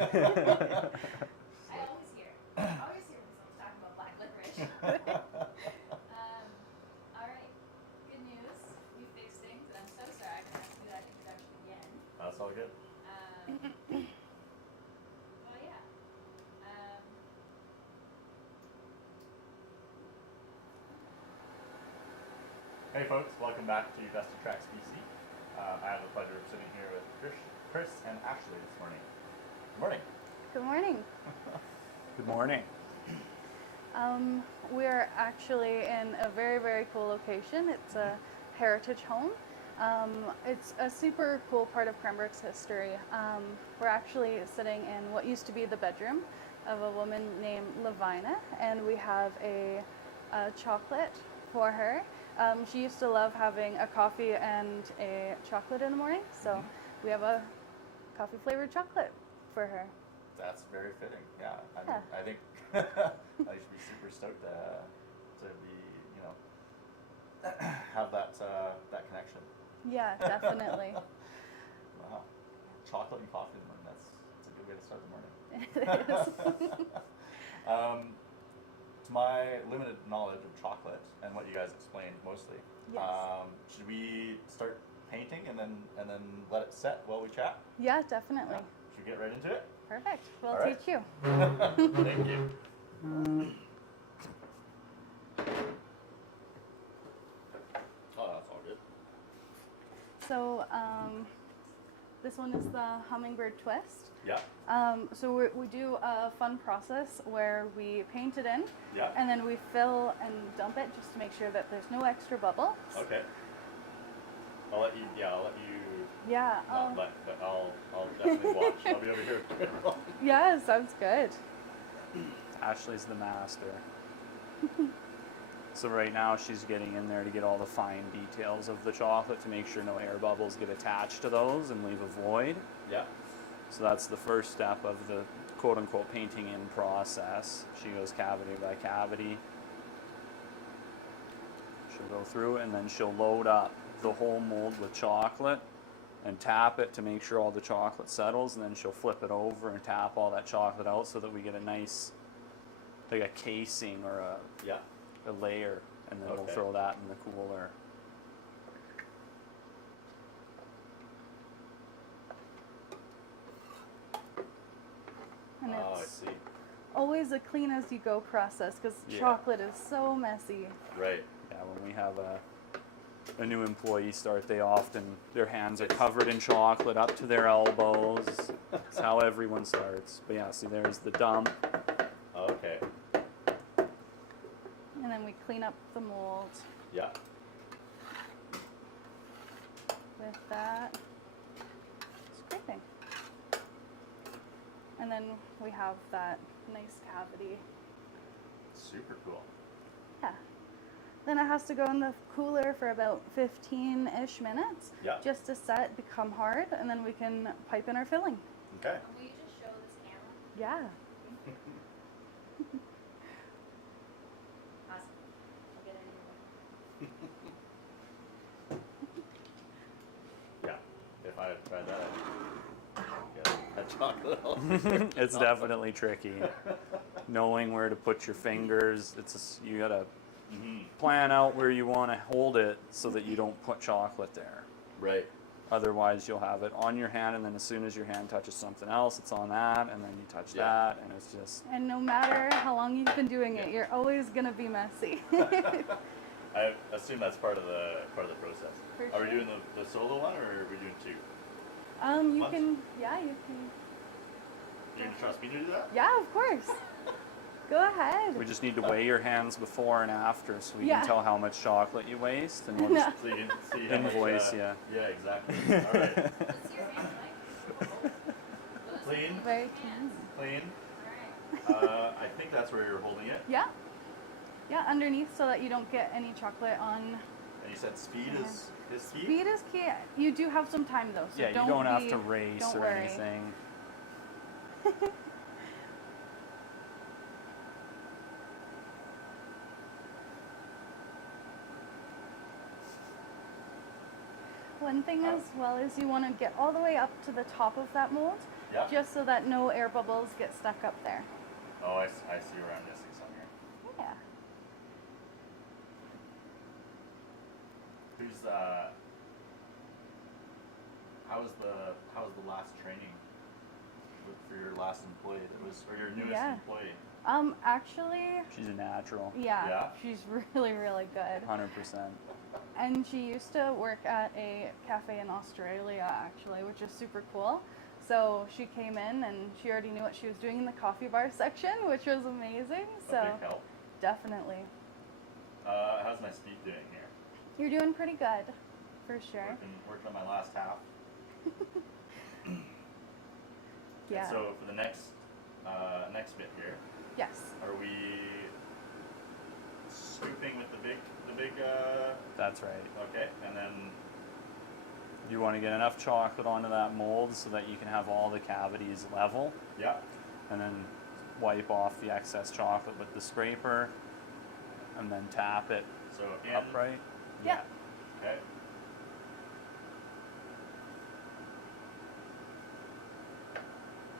I always hear myself talking about black licorice. All right, good news. We fixed things, and I'm so sorry I'm gonna have to do that introduction again. That's all good. Well, yeah. Hey folks, welcome back to Best of Tracks BC. I have the pleasure of sitting here with Chris and Ashley this morning. Good morning. Good morning. Good morning. We're actually in a very, very cool location. It's a heritage home. It's a super cool part of Cranbrook's history. We're actually sitting in what used to be the bedroom of a woman named Lavina, and we have a chocolate for her. She used to love having a coffee and a chocolate in the morning, so we have a coffee flavored chocolate for her. That's very fitting. Yeah, Yeah. I think I should be super stoked to be, have that connection. Yeah, definitely. Wow, chocolate and coffee in the morning. That's a good way to start the morning. It is. To my limited knowledge of chocolate and what you guys explained mostly, Yes. should we start painting and then let it set while we chat? Yeah, definitely. Yeah. Should we get right into it? Perfect. We'll All right. teach you. Thank you. Oh, that's all good. So this one is the hummingbird twist. Yeah. So we do a fun process where we paint it in, Yeah. and then we fill and dump it just to make sure that there's no extra bubbles. Okay. I'll let you. Yeah. But I'll definitely watch. I'll be over here. Yeah, sounds good. Ashley's the master. So right now she's getting in there to get all the fine details of the chocolate to make sure no air bubbles get attached to those and leave a void. Yeah. So that's the first step of the quote-unquote painting in process. She goes cavity by cavity. She'll go through and then she'll load up the whole mold with chocolate and tap it to make sure all the chocolate settles, and then she'll flip it over and tap all that chocolate out so that we get a nice, like a casing or a layer, and then we'll throw that in the cooler. And I it's see. always a clean as you go process because chocolate is so messy. Right. Yeah, when we have a new employee start, their hands are covered in chocolate up to their elbows. That's how everyone starts. But yeah, see, there's the dump. Okay. And then we clean up the mold Yeah. with that scraping. And then we have that nice cavity. Super cool. Yeah. Then it has to go in the cooler for about 15-ish minutes. Yeah. Just to set, become hard, and then we can pipe in our filling. Okay. Will you just show this camera? Yeah. Awesome. I'll get it anyway. Yeah. If I had tried that, I'd get that chocolate all over. It's definitely tricky. Knowing where to put your fingers, you gotta plan out where you want to hold it so that you don't put chocolate there. Right. Otherwise, you'll have it on your hand, and then as soon as your hand touches something else, it's on that, and then you touch that, and it's just... And no matter how long you've been doing it, you're always gonna be messy. I assume that's part of the process. For Are we sure. doing the solo one, or are we doing two? You Once? can, yeah, you can. You're gonna trust me to do that? Yeah, of course. Go ahead. We just need to weigh your hands before and after so we Yeah. can tell how much chocolate you waste, and we'll No. just So you can see how much, invoice you. Yeah, exactly. All right. Let's see your hands, Mike. Clean. Very clean. Clean. All right. I think that's where you're holding it. Yeah. Yeah, underneath so that you don't get any chocolate on. And you said speed is key? Speed is key. You do have some time though, so Yeah, you don't have to race don't or worry. anything. One thing as well is you want to get all the way up to the top of that mold Yeah. just so that no air bubbles get stuck up there. Oh, I see where I'm missing some here. Yeah. Who's how was the last training for your last employee that was, or your newest Yeah. employee? Actually, She's a natural. yeah, Yeah? she's really, really good. 100%. And she used to work at a cafe in Australia, actually, which is super cool. So she came in and she already knew what she was doing in the coffee bar section, which was amazing. A So big help. definitely. How's my speed doing here? You're doing pretty good, for sure. Working on my last half. Yeah. And so for the next bit here, Yes. are we scooping with the big That's right. okay, and then You want to get enough chocolate onto that mold so that you can have all the cavities level, yeah, and then wipe off the excess chocolate with the scraper, and then tap it so in, upright. Yeah. okay,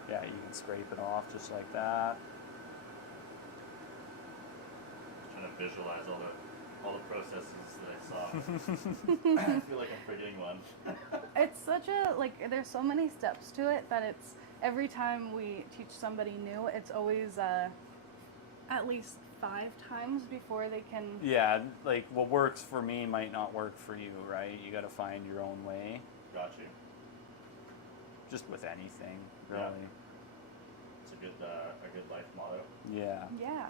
Yeah, you can scrape it off just like that. trying to visualize all the processes that I saw. I feel like I'm forgetting one. It's such a, like, there's so many steps to it that it's, every time we teach somebody new, it's always at least 5 times before they can. Yeah, like what works for me might not work for you, right? You got to find your own way, Got you. just with anything, Yeah. really. It's a good life motto. Yeah. Yeah.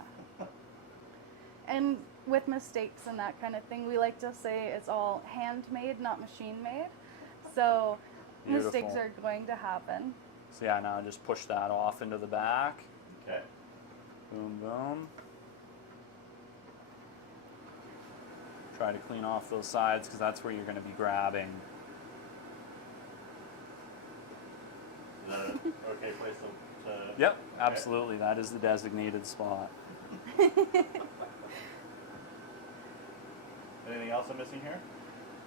And with mistakes and that kind of thing, we like to say it's all handmade, not machine made. So mistakes Beautiful. are going to happen. So yeah, now just push that off into the back. Okay. Boom, boom. Try to clean off those sides because that's where you're going to be grabbing. Is that an okay place to Yep, absolutely. That is the designated spot. Anything else I'm missing here?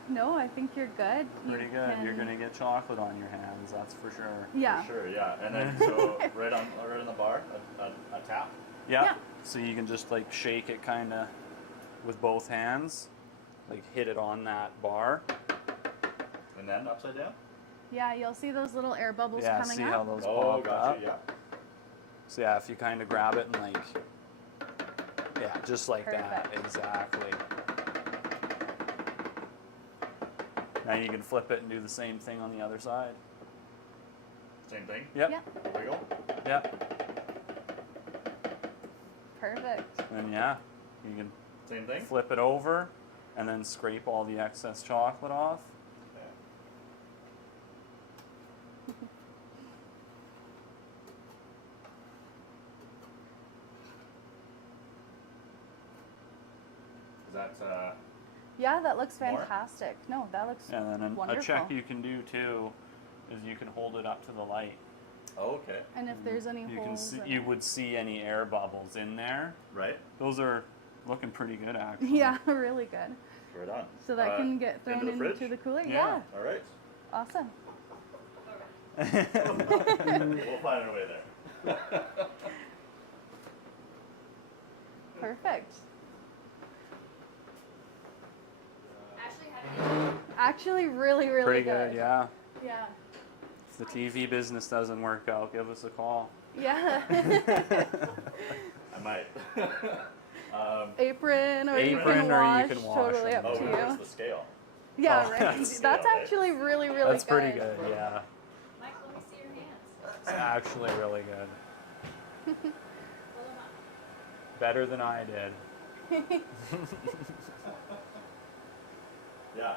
No, I think you're good. Pretty You good. You're can- going to get chocolate on your hands, that's for sure. Yeah. For sure, yeah. And then so right on the bar, a tap. Yeah. Yeah. So you can just like shake it kind of with both hands, like hit it on that bar. And then upside down? Yeah, you'll see those little air bubbles Yeah, coming see up. how those Oh, pop gotcha, up? yeah. So yeah, if you kind of grab it and like, yeah, just like that, Perfect. exactly. Now you can flip it and do the same thing on the other side. Same thing? Yep, Yeah. Wiggle? yep. Perfect. And yeah, you can Same thing? flip it over and then scrape all the excess chocolate off. Okay. Is that, Yeah, that looks More? fantastic. No, that looks And then a wonderful. check you can do too is you can hold it up to the light. oh, okay. And if there's any You can holes, see, in you it. would see any air bubbles in there. Right? Those are looking pretty good actually. Yeah, really good. Right on. So that can get thrown into the into fridge? the cooler. Yeah. All right. Awesome. We'll find our way there. Perfect. Ashley, how do you Actually, really, really Pretty good, yeah. Yeah. If the TV business doesn't work out, give us a call. Yeah. I might. Apron, or you Apron, can or you wash. can wash Totally them. up Oh, to where's you. the scale? Yeah, Oh, right. that's- That's yeah, actually really, really That's good. pretty good, yeah. Mike, let me see your hands. It's actually really good. Hold them up. Better than I did. Yeah.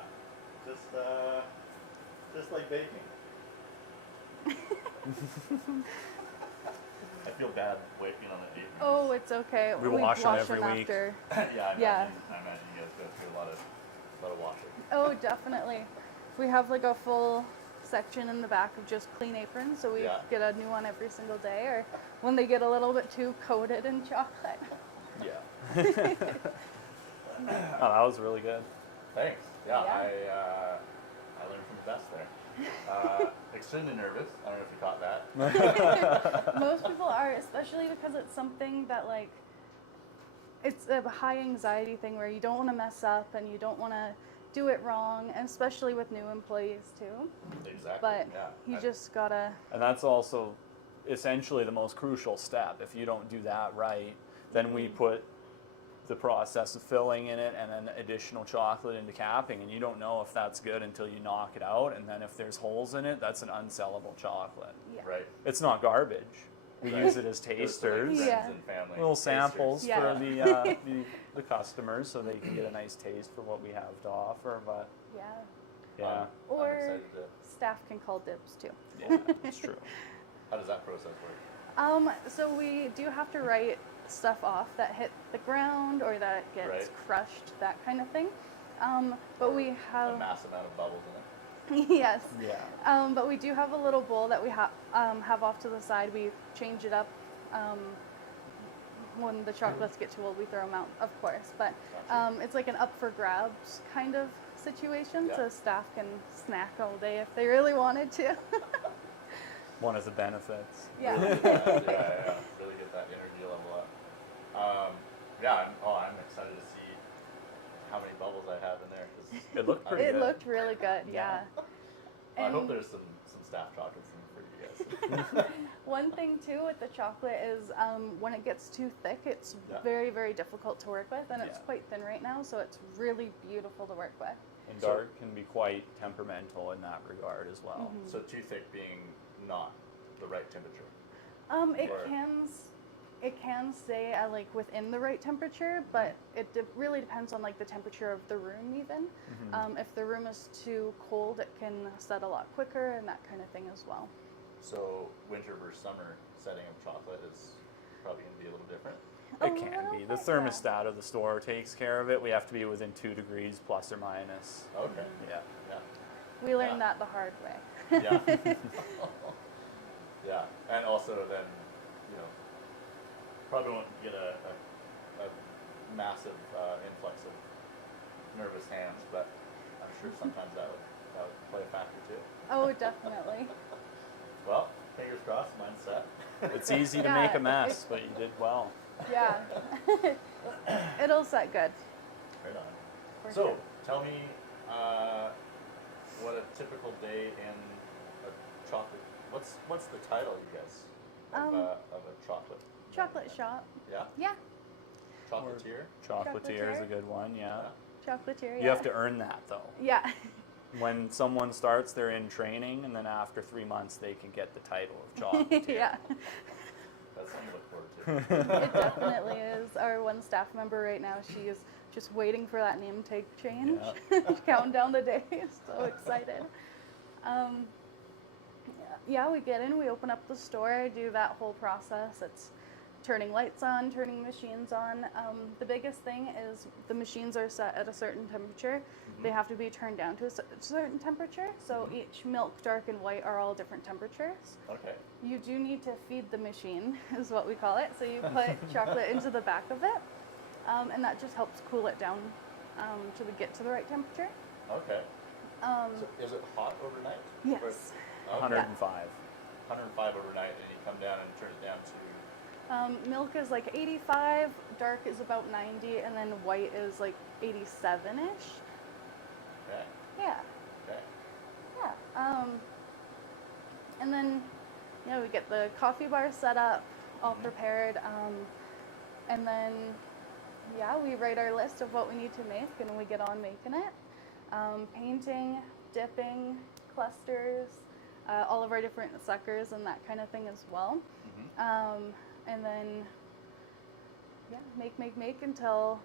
Just like baking. I feel bad waiting on the apron. Oh, it's okay. We wash them every week. after. Yeah, Yeah. I imagine you guys go through a lot of washing. Oh, definitely. We have like a full section in the back of just clean aprons, so we Yeah. get a new one every single day, or when they get a little bit too coated in chocolate. Yeah. Oh, that was really good. Thanks. Yeah, Yeah. I learned from the best there. extremely nervous. I don't know if you caught that. Most people are, especially because it's something that like it's a high anxiety thing where you don't want to mess up and you don't want to do it wrong, and especially with new employees too. Exactly. But yeah. you just gotta. And that's also essentially the most crucial step. If you don't do that right, then we put the process of filling in it and then additional chocolate into capping, and you don't know if that's good until you knock it out, and then if there's holes in it, that's an unsellable chocolate. Yeah. Right. It's not garbage. We Right. use it as Just like tasters. friends Yeah. and family. Little Tasters. samples Yeah. for the customers, so they can get a nice taste for what we have to offer. But Yeah. yeah, I'm Or excited to. staff can call dibs too. yeah, it's true. How does that process work? So we do have to write stuff off that hit the ground or that gets Right. crushed, that kind of thing. But we A have massive amount of bubbles in it. yes. Yeah. But we do have a little bowl that we have off to the side. We change it up. When the chocolates get too old, we throw them out, of course. But Gotcha. it's like an up for grabs kind of situation, Yeah. so staff can snack all day if they really wanted to. One of the benefits. Yeah. Really get that, yeah. Really get that energy level up. Yeah, I'm excited to see how many bubbles I have in there. 'Cause It looked pretty It good. looked really good, yeah. I hope And- there's some staff chocolates in for you guys. One thing too with the chocolate is when it gets too thick, it's Yeah. very, very difficult to work with, and it's Yeah. quite thin right now, so it's really beautiful to work with. And So- dark can be quite temperamental in that regard as well. Mhm. So too thick being not the right temperature. It Or- can stay at like within the right temperature, but it really depends on like the temperature of the room even. If the room is too cold, it can set a lot quicker and that kind of thing as well. So winter versus summer setting of chocolate is probably going to be a little different. A It can little be. The bit, yeah. thermostat of the store takes care of it. We have to be within 2 degrees plus or minus. Okay. Yeah. Yeah. We learned Yeah. that the hard way. Yeah. Yeah. And also then, you know, probably won't get a massive influx of nervous hands, but I'm sure sometimes that would play a factor too. Oh, definitely. Well, fingers crossed, mine's set. It's easy to Yeah, make a mess, it's- but you did well. Yeah. It'll set good. Right on. For So, sure. tell me what a typical day in a chocolate. What's the title, you guys, of a chocolate? Chocolate shop. Yeah, Yeah. chocolatier. Chocolatier is a Chocolatier. good one, yeah. Chocolatier. You have to earn that though. Yeah. When someone starts, they're in training, and then after 3 months, they can get the title of chocolatier. Yeah. That's something to look forward to. It definitely is. Our one staff member right now, she is just waiting for that name tag change. Counting down the days. So excited. Yeah, we get in, we open up the store, do that whole process. It's turning lights on, turning machines on. The biggest thing is the machines are set at a certain temperature. They have to be turned down to a certain temperature. So each milk, dark, and white are all different temperatures. Okay. You do need to feed the machine, is what we call it. So you put chocolate into the back of it, and that just helps cool it down to get to the right temperature. Okay. So is it hot overnight? Yes. Or- okay. 105. 105 overnight, and you come down and turn it down to. Milk is like 85, dark is about 90, and then white is like 87-ish. Okay. Yeah, Okay. yeah. And then, we get the coffee bar set up, all prepared, and then, we write our list of what we need to make, and we get on making it. Painting, dipping, clusters, all of our different suckers and that kind of thing as well. And then, make until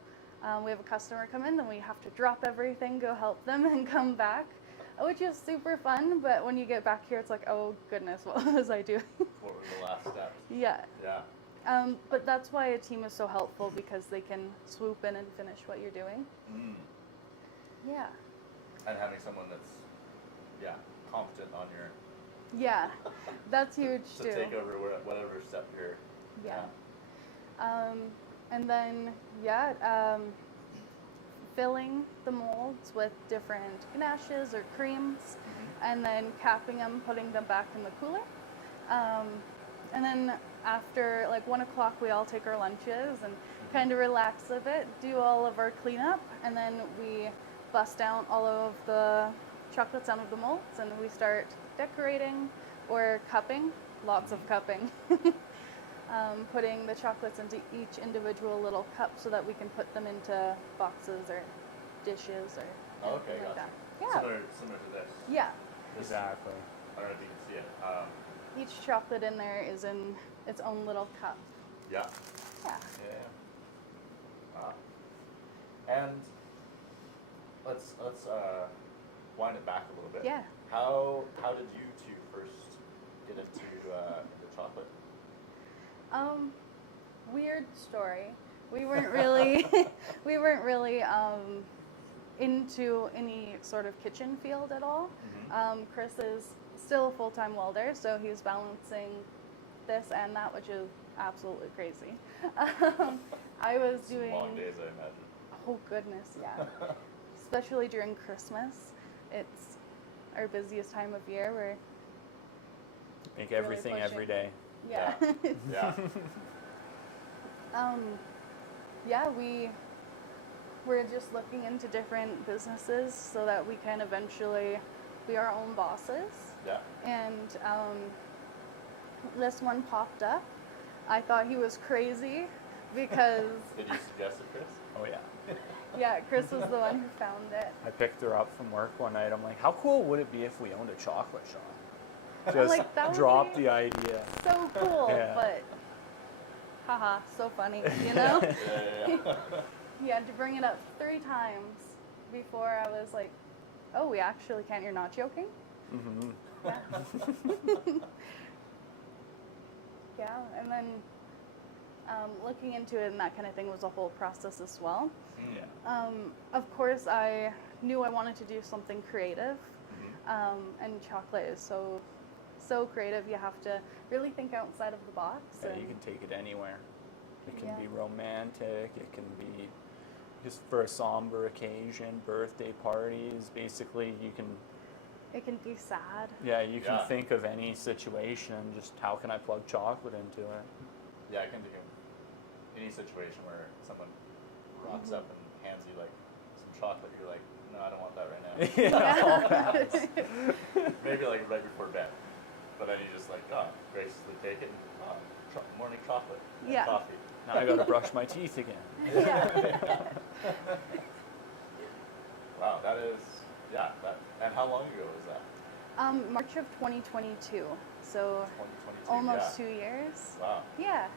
we have a customer come in, then we have to drop everything, go help them, and come back, which is super fun. But when you get back here, it's like, oh goodness, what was I doing? What were the last steps? Yeah. Yeah. But that's why a team is so helpful, because they can swoop in and finish what you're doing. Mm. Yeah. And having someone that's, competent on your. Yeah. That's huge To too. take over whatever step you're. Yeah. And then, filling the molds with different ganaches or creams, and then capping them, putting them back in the cooler. And then after like 1 o'clock, we all take our lunches and kind of relax a bit, do all of our cleanup, and then we bust down all of the chocolates out of the molds, and we start decorating or cupping, lots of cupping. Putting the chocolates into each individual little cup so that we can put them into boxes or dishes or Oh, anything okay, like gotcha. that. Yeah. Similar to this. Yeah. Exactly. I don't know if you can see it. Each chocolate in there is in its own little cup. Yeah. Yeah. Yeah. Wow. And let's wind it back a little bit. Yeah. How did you two first get into chocolate? Weird story. We weren't really into any sort of kitchen field at all. Chris is still a full-time welder, so he's balancing this and that, which is absolutely crazy. I was Some doing long days, I imagine. Oh goodness, yeah. Especially during Christmas, it's our busiest time of year. We're Make really everything pushing. every day. Yeah. Yeah. Yeah, we were just looking into different businesses so that we can eventually be our own bosses. Yeah. And this one popped up. I thought he was crazy because, Did you suggest it, Chris? Oh yeah. yeah, Chris was the one who found it. I picked her up from work one night. I'm like, how cool would it be if we owned a chocolate shop? I'm Just like, that would drop be the idea. so cool, Yeah. but haha, so funny, you know? Yeah. He had to bring it up 3 times before I was like, oh, we actually can't, you're not joking? Mm-hmm. Yeah. Yeah, and then looking into it and that kind of thing was a whole process as well. Yeah. Of course, I knew I wanted to do something creative, and chocolate is so creative. You have to really think outside of the box. Yeah, and you can take it anywhere. It can Yeah. be romantic. It can be just for a somber occasion, birthday parties. Basically, you can. it can be sad. Yeah, you can Yeah. think of any situation. Just how can I plug chocolate into it? Yeah, I can think of any situation where someone rocks up and hands you like some chocolate. You're like, no, I don't want that right now. Yeah. Maybe like right before bed, but then you just like, oh, graciously take it. And, oh, morning chocolate. And Yeah. Coffee. Now I gotta brush my teeth again. Yeah. Wow, that is that. And how long ago was that? March of 2022, so 2022. almost yeah. 2 years. Wow. Yeah,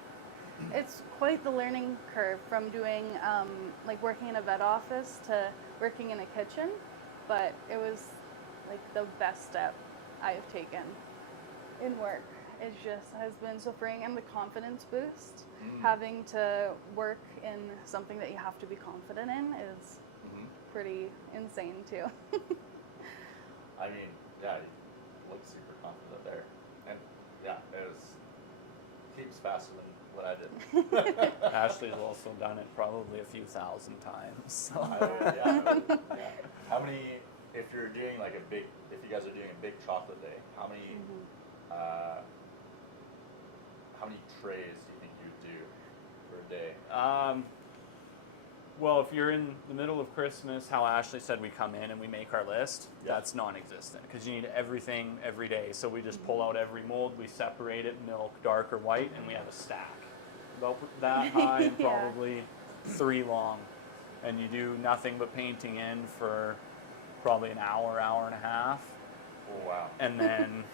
it's quite the learning curve from doing like working in a vet office to working in a kitchen, but it was like the best step I've taken in work. It just has been so freeing, and the confidence boost. Having to work in something that you have to be confident in is pretty insane too. I mean, yeah, you look super confident there, and yeah, keeps faster than what I did. Ashley's also done it probably a few thousand times. So. Yeah. How many? If you're doing like if you guys are doing a big chocolate day, how many trays do you think you would do for a day? Well, if you're in the middle of Christmas, how Ashley said we come in and we make our list, that's non-existent because you need everything every day. So we just pull out every mold, we separate it, milk, dark or white, and we have a stack. About that high and Yeah. probably 3 long. And you do nothing but painting in for probably an hour, hour and a half. Oh wow. And then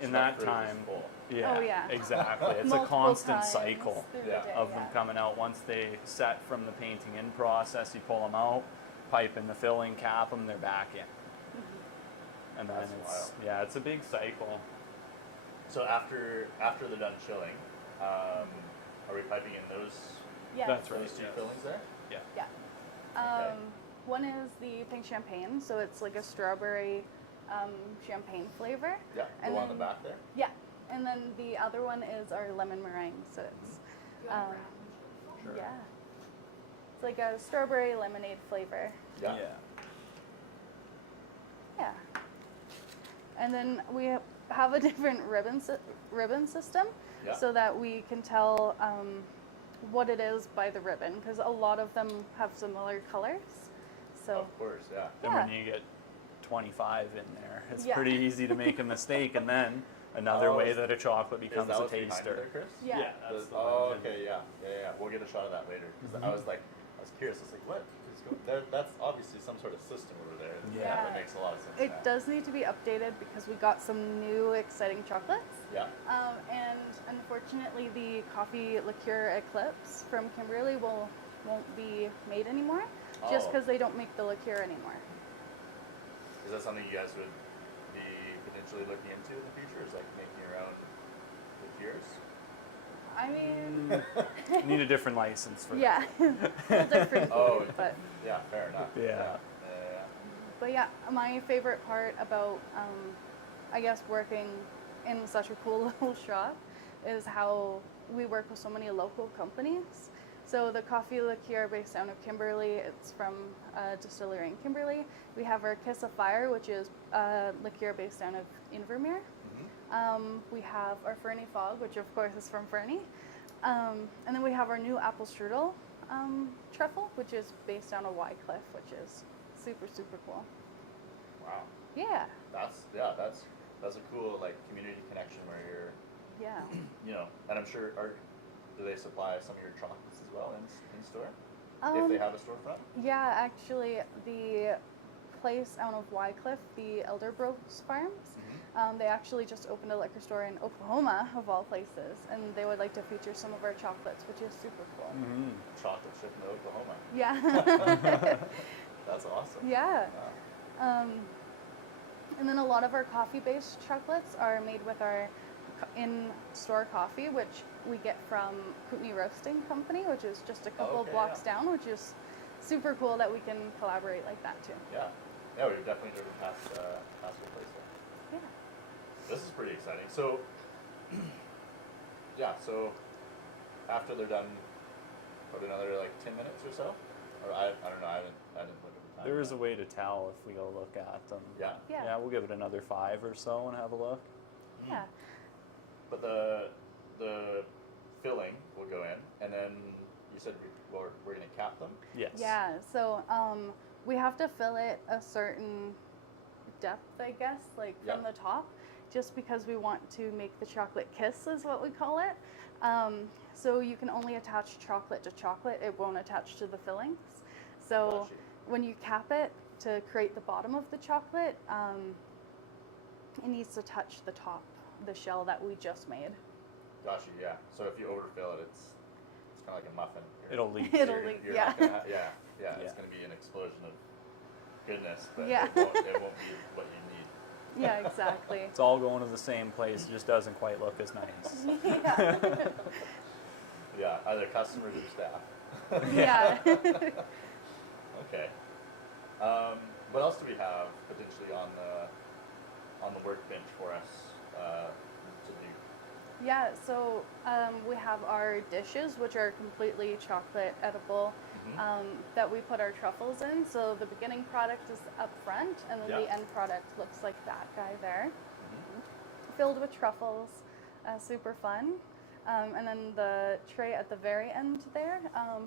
in So that fridge is time, full. yeah, Oh, yeah. exactly. It's a Multiple constant times cycle through the Yeah. day, of them coming out. Once they set from the painting in process, you pull them out, pipe in the filling, cap them, they're back in. And then That's wild. It's a big cycle. So after they're done chilling, are we piping in those Yeah. That's right. those two yes. fillings there? Yeah. Yeah. Okay. One is the pink champagne, so it's like a strawberry champagne flavor. Yeah. And Go on the then- back there. Yeah. And then the other one is our lemon meringue, so it's You want Um, brown? Sure. yeah. It's like a strawberry lemonade flavor. Yeah. Yeah. And then we have a different ribbon system, Yeah. so that we can tell what it is by the ribbon, because a lot of them have similar colors. So Of course, yeah. And Yeah. when you get 25 in there, it's Yeah. pretty easy to make a mistake. And then another Oh, way is- that a chocolate becomes Is that a what's behind you taster. there, Chris? Yeah. that's the Oh, legend. okay, yeah. We'll get a shot of that later. Because I was curious. I was like, what? That's obviously some sort of system over there. Yeah. That makes a lot of sense. it now. does need to be updated because we got some new exciting chocolates. Yeah. And unfortunately, the coffee liqueur Eclipse from Kimberly won't be made anymore, just Oh. because they don't make the liqueur anymore. Is that something you guys would be potentially looking into in the future? Is like making your own liqueurs? I mean, Need a different license for yeah, whole different Oh, food, but yeah, fair enough. Yeah. yeah, my favorite part about I guess working in such a cool little shop is how we work with so many local companies. So the coffee liqueur based out of Kimberly, it's from a distillery in Kimberly. We have our Kiss of Fire, which is liqueur based out of Invermere. We have our Fernie Fog, which of course is from Fernie. And then we have our new apple strudel truffle, which is based on a Wycliffe, which is super, super cool. Wow. Yeah, That's a cool like community connection where yeah. you're, and I'm sure do they supply some of your chocolates as well in store? If they have a storefront? Yeah, actually, the place out of Wycliffe, the Elderbrook Farms, they actually just opened a liquor store in Oklahoma, of all places, and they would like to feature some of our chocolates, which is super cool. Chocolate shipped to Oklahoma. Yeah. That's awesome. Yeah. Wow. And then a lot of our coffee-based chocolates are made with our in-store coffee, which we get from Kootenai Roasting Company, which is just a couple of Okay, blocks yeah. down, which is super cool that we can collaborate like that too. Yeah. Yeah, we've definitely driven past your place there. Yeah. This is pretty exciting. So, yeah, so after they're done, probably another like 10 minutes or so? Or I don't know, I didn't look at the time. There is a way to tell if we go look at them. Yeah. Yeah. Yeah, we'll give it another 5 or so and have a look. Yeah. But the filling will go in, and then you said we're going to cap them? Yes. Yeah, so we have to fill it a certain depth, I guess, like from Yeah. the top, just because we want to make the chocolate kiss, is what we call it. So you can only attach chocolate to chocolate, it won't attach to the fillings. So Gotcha. when you cap it to create the bottom of the chocolate, it needs to touch the top, the shell that we just made. Gotcha, yeah. So if you overfill it, it's kind of like a muffin. It'll leak. It'll leak, You're yeah. not gonna yeah. It's Yeah. going to be an explosion of goodness, but Yeah. it won't be what you need. Yeah, exactly. It's all going to the same place, it just doesn't quite look as nice. Yeah. Yeah, either customers or staff. Yeah. Okay. What else do we have potentially on the workbench for us to do? Yeah, so we have our dishes, which are completely chocolate edible, that we put our truffles in. So the beginning product is up front, and then the Yeah. end product looks like that guy there, filled with truffles, super fun. And then the tray at the very end there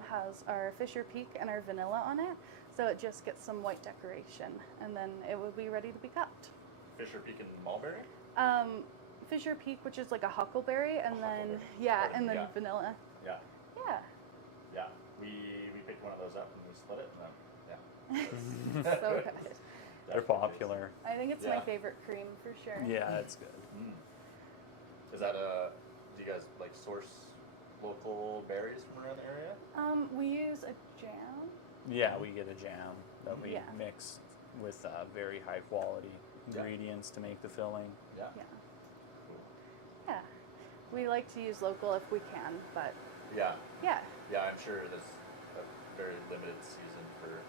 has our Fisher Peak and our vanilla on it. So it just gets some white decoration, and then it will be ready to be cupped. Fisher Peak and Mulberry? Fisher Peak, which is like a huckleberry, and then huckleberry. yeah, Pardon and me, then yeah. vanilla. Yeah. Yeah. Yeah. We picked one of those up and we split it, and yeah. So good. They're popular. I think it's my Yeah. favorite cream for sure. Yeah, it's good. Is that do you guys like source local berries from around the area? We use a jam. Yeah, we get a jam that we Yeah. mix with very high quality ingredients to make the filling. Yeah. Yeah. Cool. Yeah. We like to use local if we can, but Yeah. yeah. Yeah, I'm sure there's a very limited season for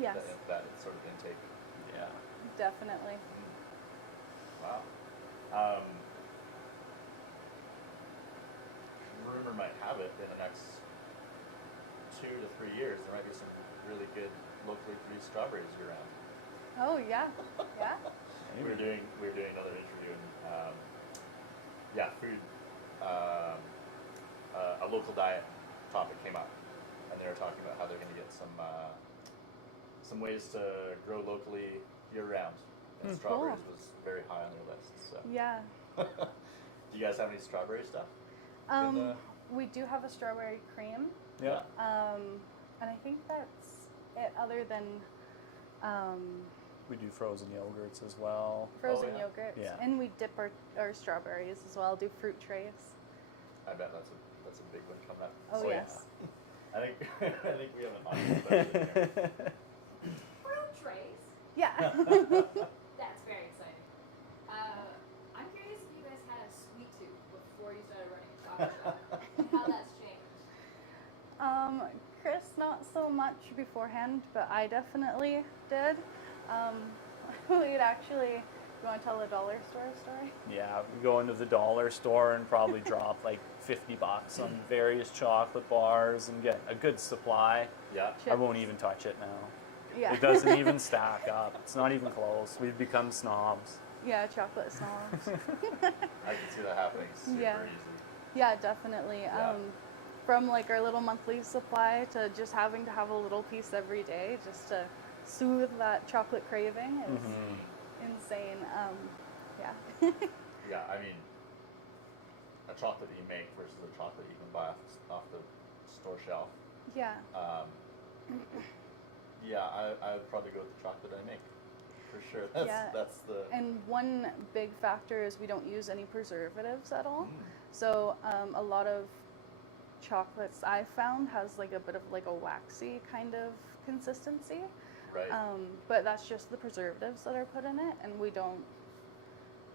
Yes. that sort of intake. Yeah. Definitely. Wow. Rumor might have it in the next 2 to 3 years, there might be some really good locally produced strawberries year round. Oh yeah, yeah. We were doing another interview, and food. A local diet topic came up, and they were talking about how they're going to get some ways to grow locally year round, and strawberries Cool. was very high on their list. So, Yeah. do you guys have any strawberry stuff? We do have a strawberry cream, Yeah. and I think that's it. Other than We do frozen yogurts as well. frozen yeah? yogurts, Yeah. and we dip our strawberries as well. Do fruit trays. I bet that's a big one coming up. Oh So, yes. I think we have an audience question here. Fruit trays. Yeah. That's very exciting. I'm curious if you guys had a sweet tooth before you started running a chocolate shop, and how that's changed. Chris, not so much beforehand, but I definitely did. We'd actually. You want to tell the dollar store story? Yeah, we go into the dollar store and probably drop like $50 on various chocolate bars and get a good supply. Yeah. I won't even touch it now. Yeah. It doesn't even stack up. It's not even close. We've become snobs. Yeah, chocolate snobs. I can see that happening super Yeah. easy. Yeah, definitely. Yeah. From like our little monthly supply to just having to have a little piece every day just to soothe that chocolate craving is insane. Yeah. Yeah, I mean, a chocolate that you make versus a chocolate you can buy off the store shelf. Yeah. I would probably go with the chocolate I make, for sure. That's the. And one big factor is we don't use any preservatives at all. So a lot of chocolates I found has like a bit of like a waxy kind of consistency. Right. But that's just the preservatives that are put in it, and we don't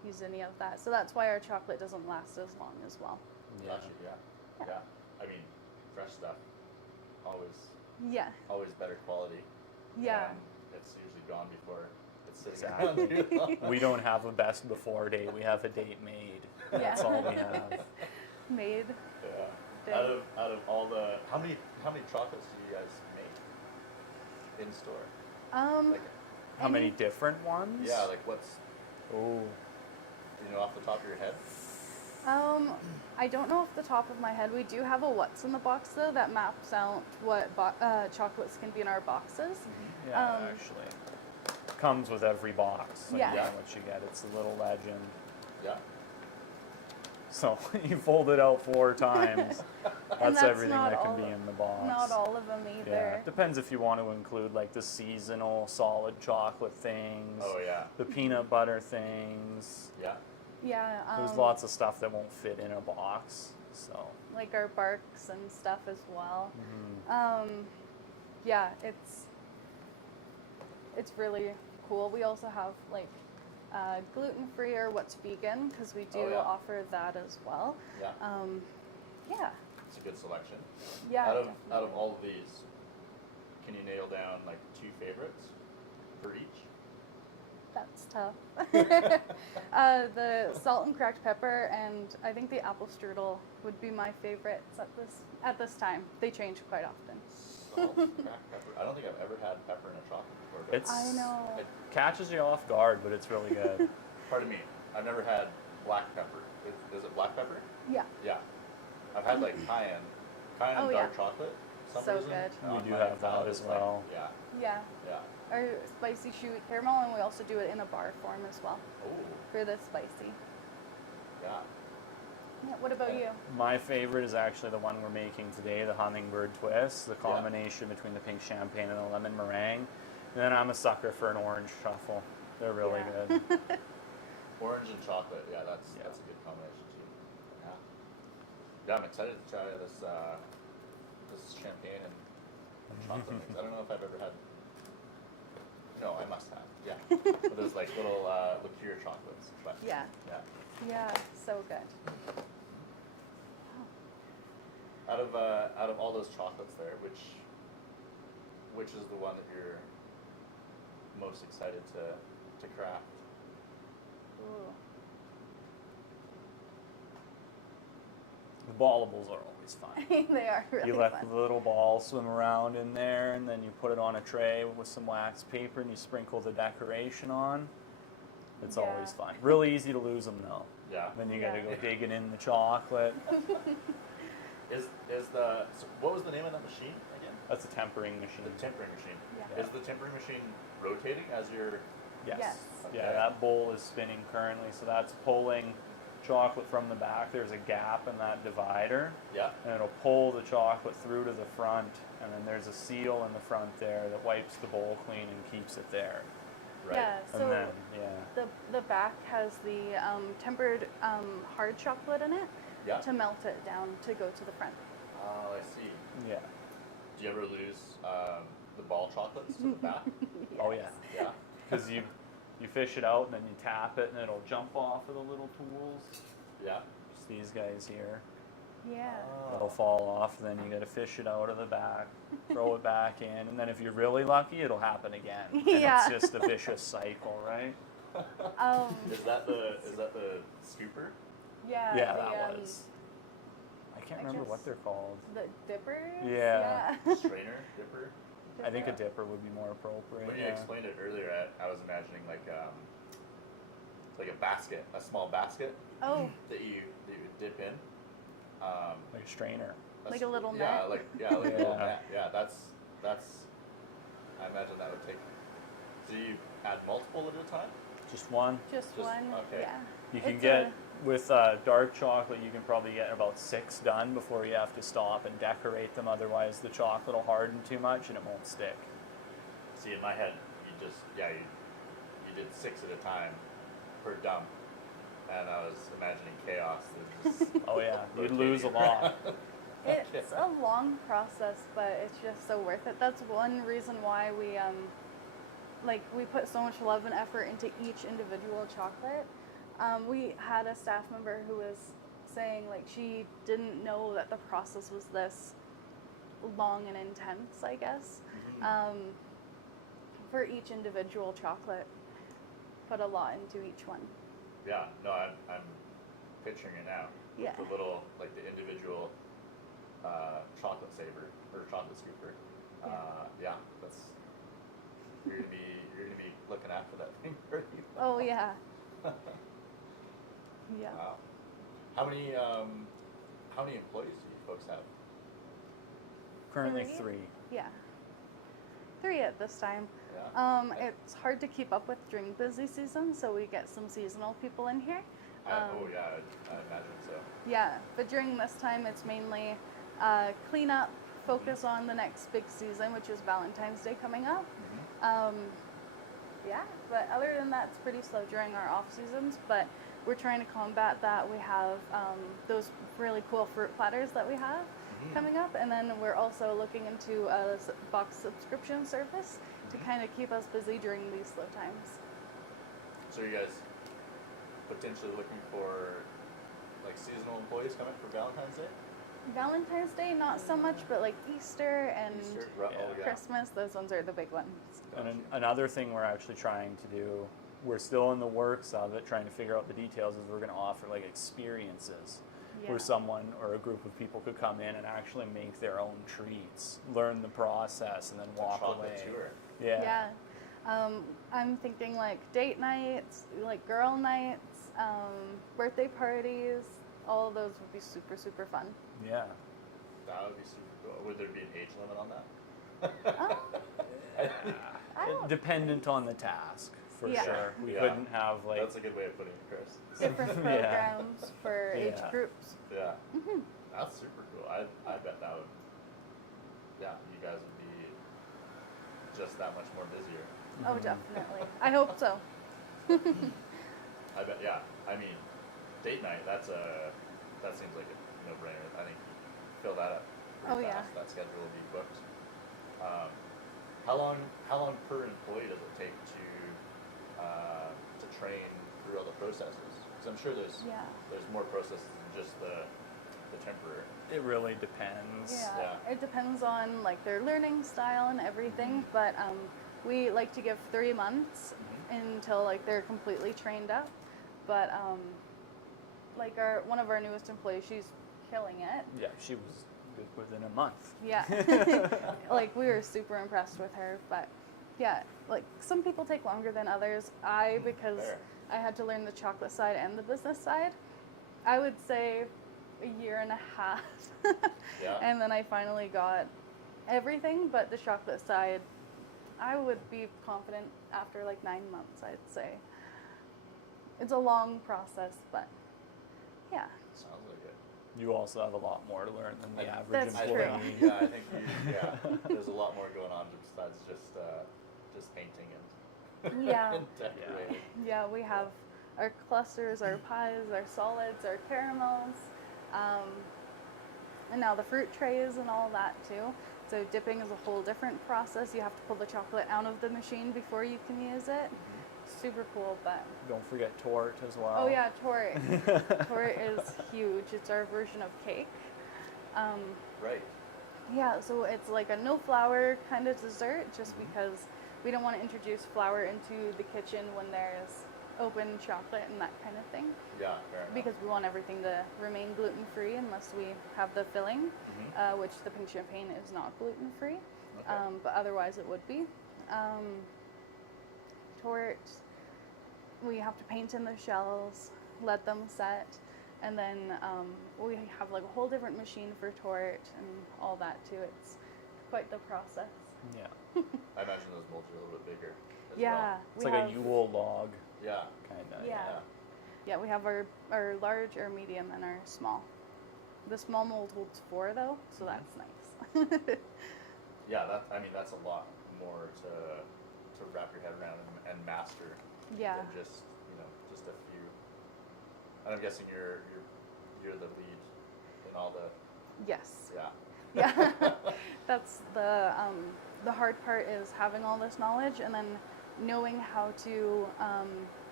use any of that. So that's why our chocolate doesn't last as long as well. Gotcha, yeah. I mean, fresh stuff, always Yeah. better quality. Yeah. And it's usually gone before it's sitting Exactly. around too long. We don't have a best before date. We have a date made. That's Yeah. all we have. Made. Yeah. Out of all the how many chocolates do you guys make in store? Like, How many different ones? yeah, like what's Oh, off the top of your head? I don't know off the top of my head. We do have a what's in the box though that maps out what chocolates can be in our boxes. yeah, actually. Comes with every box. Like, Yeah. you know what you get. It's a little legend. Yeah. So you fold it out 4 times. That's that's everything not that can all be of- in the box. Not all of them Yeah, either. depends if you want to include like the seasonal solid chocolate things, Oh yeah. the peanut butter things. Yeah. Yeah. There's lots of stuff that won't fit in a box. So Like our barks and stuff as well. Mm-hmm. Yeah, it's really cool. We also have like gluten-free or what's vegan because we do Oh, yeah. offer that as well. Yeah. Yeah. It's a good selection. Yeah. Out of definitely. all of these, can you nail down like 2 favorites for each? That's tough. The salt and cracked pepper and I think the apple strudel would be my favorites at this time. They change quite often. Salt, cracked pepper. I don't think I've ever had pepper in a chocolate before. But it's I know. it catches you off guard, but it's really good. pardon me. I've never had black pepper. Is it black pepper? Yeah. Yeah. I've had like cayenne Oh, dark yeah. chocolate. Some So reason. good. We On do my have that palate as is like- well. yeah. Yeah. Yeah. Our spicy chewy caramel, and we also do it in a bar form as well Oh. for the spicy. Yeah. Yeah, what about you? My favorite is actually the one we're making today, the hummingbird twist, the combination between the pink champagne and the lemon meringue. And then I'm a sucker for an orange truffle. They're really Yeah. good. Orange and chocolate. Yeah, that's a good combination too. Yeah. Yeah, I'm excited to try this champagne and chocolate mix. I don't know if I've ever had. No, I must have. Yeah. But there's like little liqueur chocolates. But Yeah. Yeah. Yeah, so good. Out of all those chocolates there, which is the one that you're most excited to craft? Ooh. The ballables are always fun. They are really You let fun. the little ball swim around in there, and then you put it on a tray with some wax paper, and you sprinkle the decoration on. It's always Yeah. fun. Really easy to lose them though. Yeah. Then you got to Yeah. go digging in the chocolate. So what was the name of that machine again? That's a tempering machine. The tempering machine. Yeah. Is the tempering machine rotating as you're? Yes. Yes. Yeah, Okay. that bowl is spinning currently, so that's pulling chocolate from the back. There's a gap in that divider, Yeah. and it'll pull the chocolate through to the front, and then there's a seal in the front there that wipes the bowl clean and keeps it there. Right. Yeah, so And then, the back has the tempered hard chocolate in it Yeah. to melt it down to go to the front. Oh, I see. yeah. Do you ever lose the ball chocolates to the back? Oh yeah. Yeah. Because you fish it out and then you tap it and it'll jump off of the little pools. Yeah. Just these guys here. Yeah. It'll fall off, and then you got to fish it out of the back, throw it back in, and then if you're really lucky, it'll happen again. And Yeah. it's just a vicious cycle, right? Is that the scooper? Yeah. Yeah, the, that was. I can't I remember what guess- they're called. the dippers. Yeah. Strainer, dipper. I think a dipper would be more appropriate. When you yeah. explained it earlier, I was imagining like a basket, a small basket Oh, that you would dip in. Like a strainer. Like a little yeah, net. like a little Yeah. net. Yeah, that's. I imagine that would take. Do you add multiple at a time? Just one. just Just- one. okay. Yeah. You can It's get, with dark chocolate, you can probably get about 6 done before you have to stop and decorate them. Otherwise, the chocolate will harden too much and it won't stick. See, in my head, you did 6 at a time per dump, and I was imagining chaos. That just Oh yeah, you'd lose a lot. It's a long process, but it's just so worth it. That's one reason why we put so much love and effort into each individual chocolate. We had a staff member who was saying like she didn't know that the process was this long and intense, I guess. For each individual chocolate, put a lot into each one. Yeah, no, I'm picturing it now. Yeah. The little, like the individual chocolate saver or chocolate scooper. Yeah, that's you're gonna be looking after that thing pretty well. Oh yeah. Yeah. Wow. How many employees do you folks have? Currently 3. 3. Yeah. 3 at this time. Yeah. It's hard to keep up with during busy season, so we get some seasonal people in here. Oh yeah, I imagine so. Yeah, but during this time, it's mainly cleanup, focus on the next big season, which is Valentine's Day coming up. Yeah, but other than that, it's pretty slow during our off seasons, but we're trying to combat that. We have those really cool fruit platters that we have coming up, and then we're also looking into a box subscription service to kind of keep us busy during these slow times. So you guys potentially looking for like seasonal employees coming for Valentine's Day? Valentine's Day, not so much, but like Easter and Easter? Oh yeah. Christmas, those ones are the big ones. And another thing we're actually trying to do, we're still in the works of it, trying to figure out the details, is we're going to offer like experiences Yeah. where someone or a group of people could come in and actually make their own treats, learn the process, and then A walk chocolate away. tour. Yeah. I'm thinking like date nights, like girl nights, birthday parties. All of those would be super, super fun. Yeah. That would be super cool. Would there be an age limit on that? I don't Dependent on the task, for Yeah. sure. We Yeah. couldn't have like That's a good way of putting it, Chris. different Yeah. programs for age Yeah. groups. Yeah. That's super cool. I bet that would. Yeah, you guys would be just that much more busier. Oh, definitely. I hope so. I bet. Yeah. I mean, date night. That seems like a no-brainer. I think you fill that up pretty Oh, yeah. fast. That schedule will be booked. How long per employee does it take to train through all the processes? Because I'm sure there's Yeah. more processes than just the temporary. it really depends. Yeah. It depends on like their learning style and everything, but we like to give 3 months until like they're completely trained up. But like one of our newest employees, she's killing it. Yeah, she was good within a month. Yeah. Like, we were super impressed with her, but yeah, like, some people take longer than others. Because Fair. I had to learn the chocolate side and the business side, I would say a year and a half. Yeah. And then I finally got everything, but the chocolate side, I would be confident after like 9 months, I'd say. It's a long process, but yeah. Sounds like it. You also have a lot more to learn than the average That's I true. employee. think, I think there's a lot more going on besides just painting and, Yeah. and decorating. Yeah, we have our clusters, our pies, our solids, our caramels, and now the fruit trays and all that too. So dipping is a whole different process. You have to pull the chocolate out of the machine before you can use it. Super cool, but Don't forget tort as well. oh yeah, tort. Tort is huge. It's our version of cake. Right. Yeah, so it's like a no flour kind of dessert, just because we don't want to introduce flour into the kitchen when there's open chocolate and that kind of thing, Yeah, fair enough. because we want everything to remain gluten-free unless we have the filling, which the pink champagne is not gluten-free, Okay. but otherwise it would be. Tort, we have to paint in the shells, let them set, and then we have like a whole different machine for tort and all that too. It's quite the process. Yeah. I imagine those molds are a little bit bigger as Yeah, well. It's we like have, a Yule log Yeah. kind of. Yeah. Yeah, we have our large, our medium, and our small. The small mold holds 4 though, so that's nice. Yeah, that's a lot more to wrap your head around and master Yeah. than just just a few. And I'm guessing you're the lead in all the Yes. yeah. Yeah. That's the hard part, is having all this knowledge and then knowing how to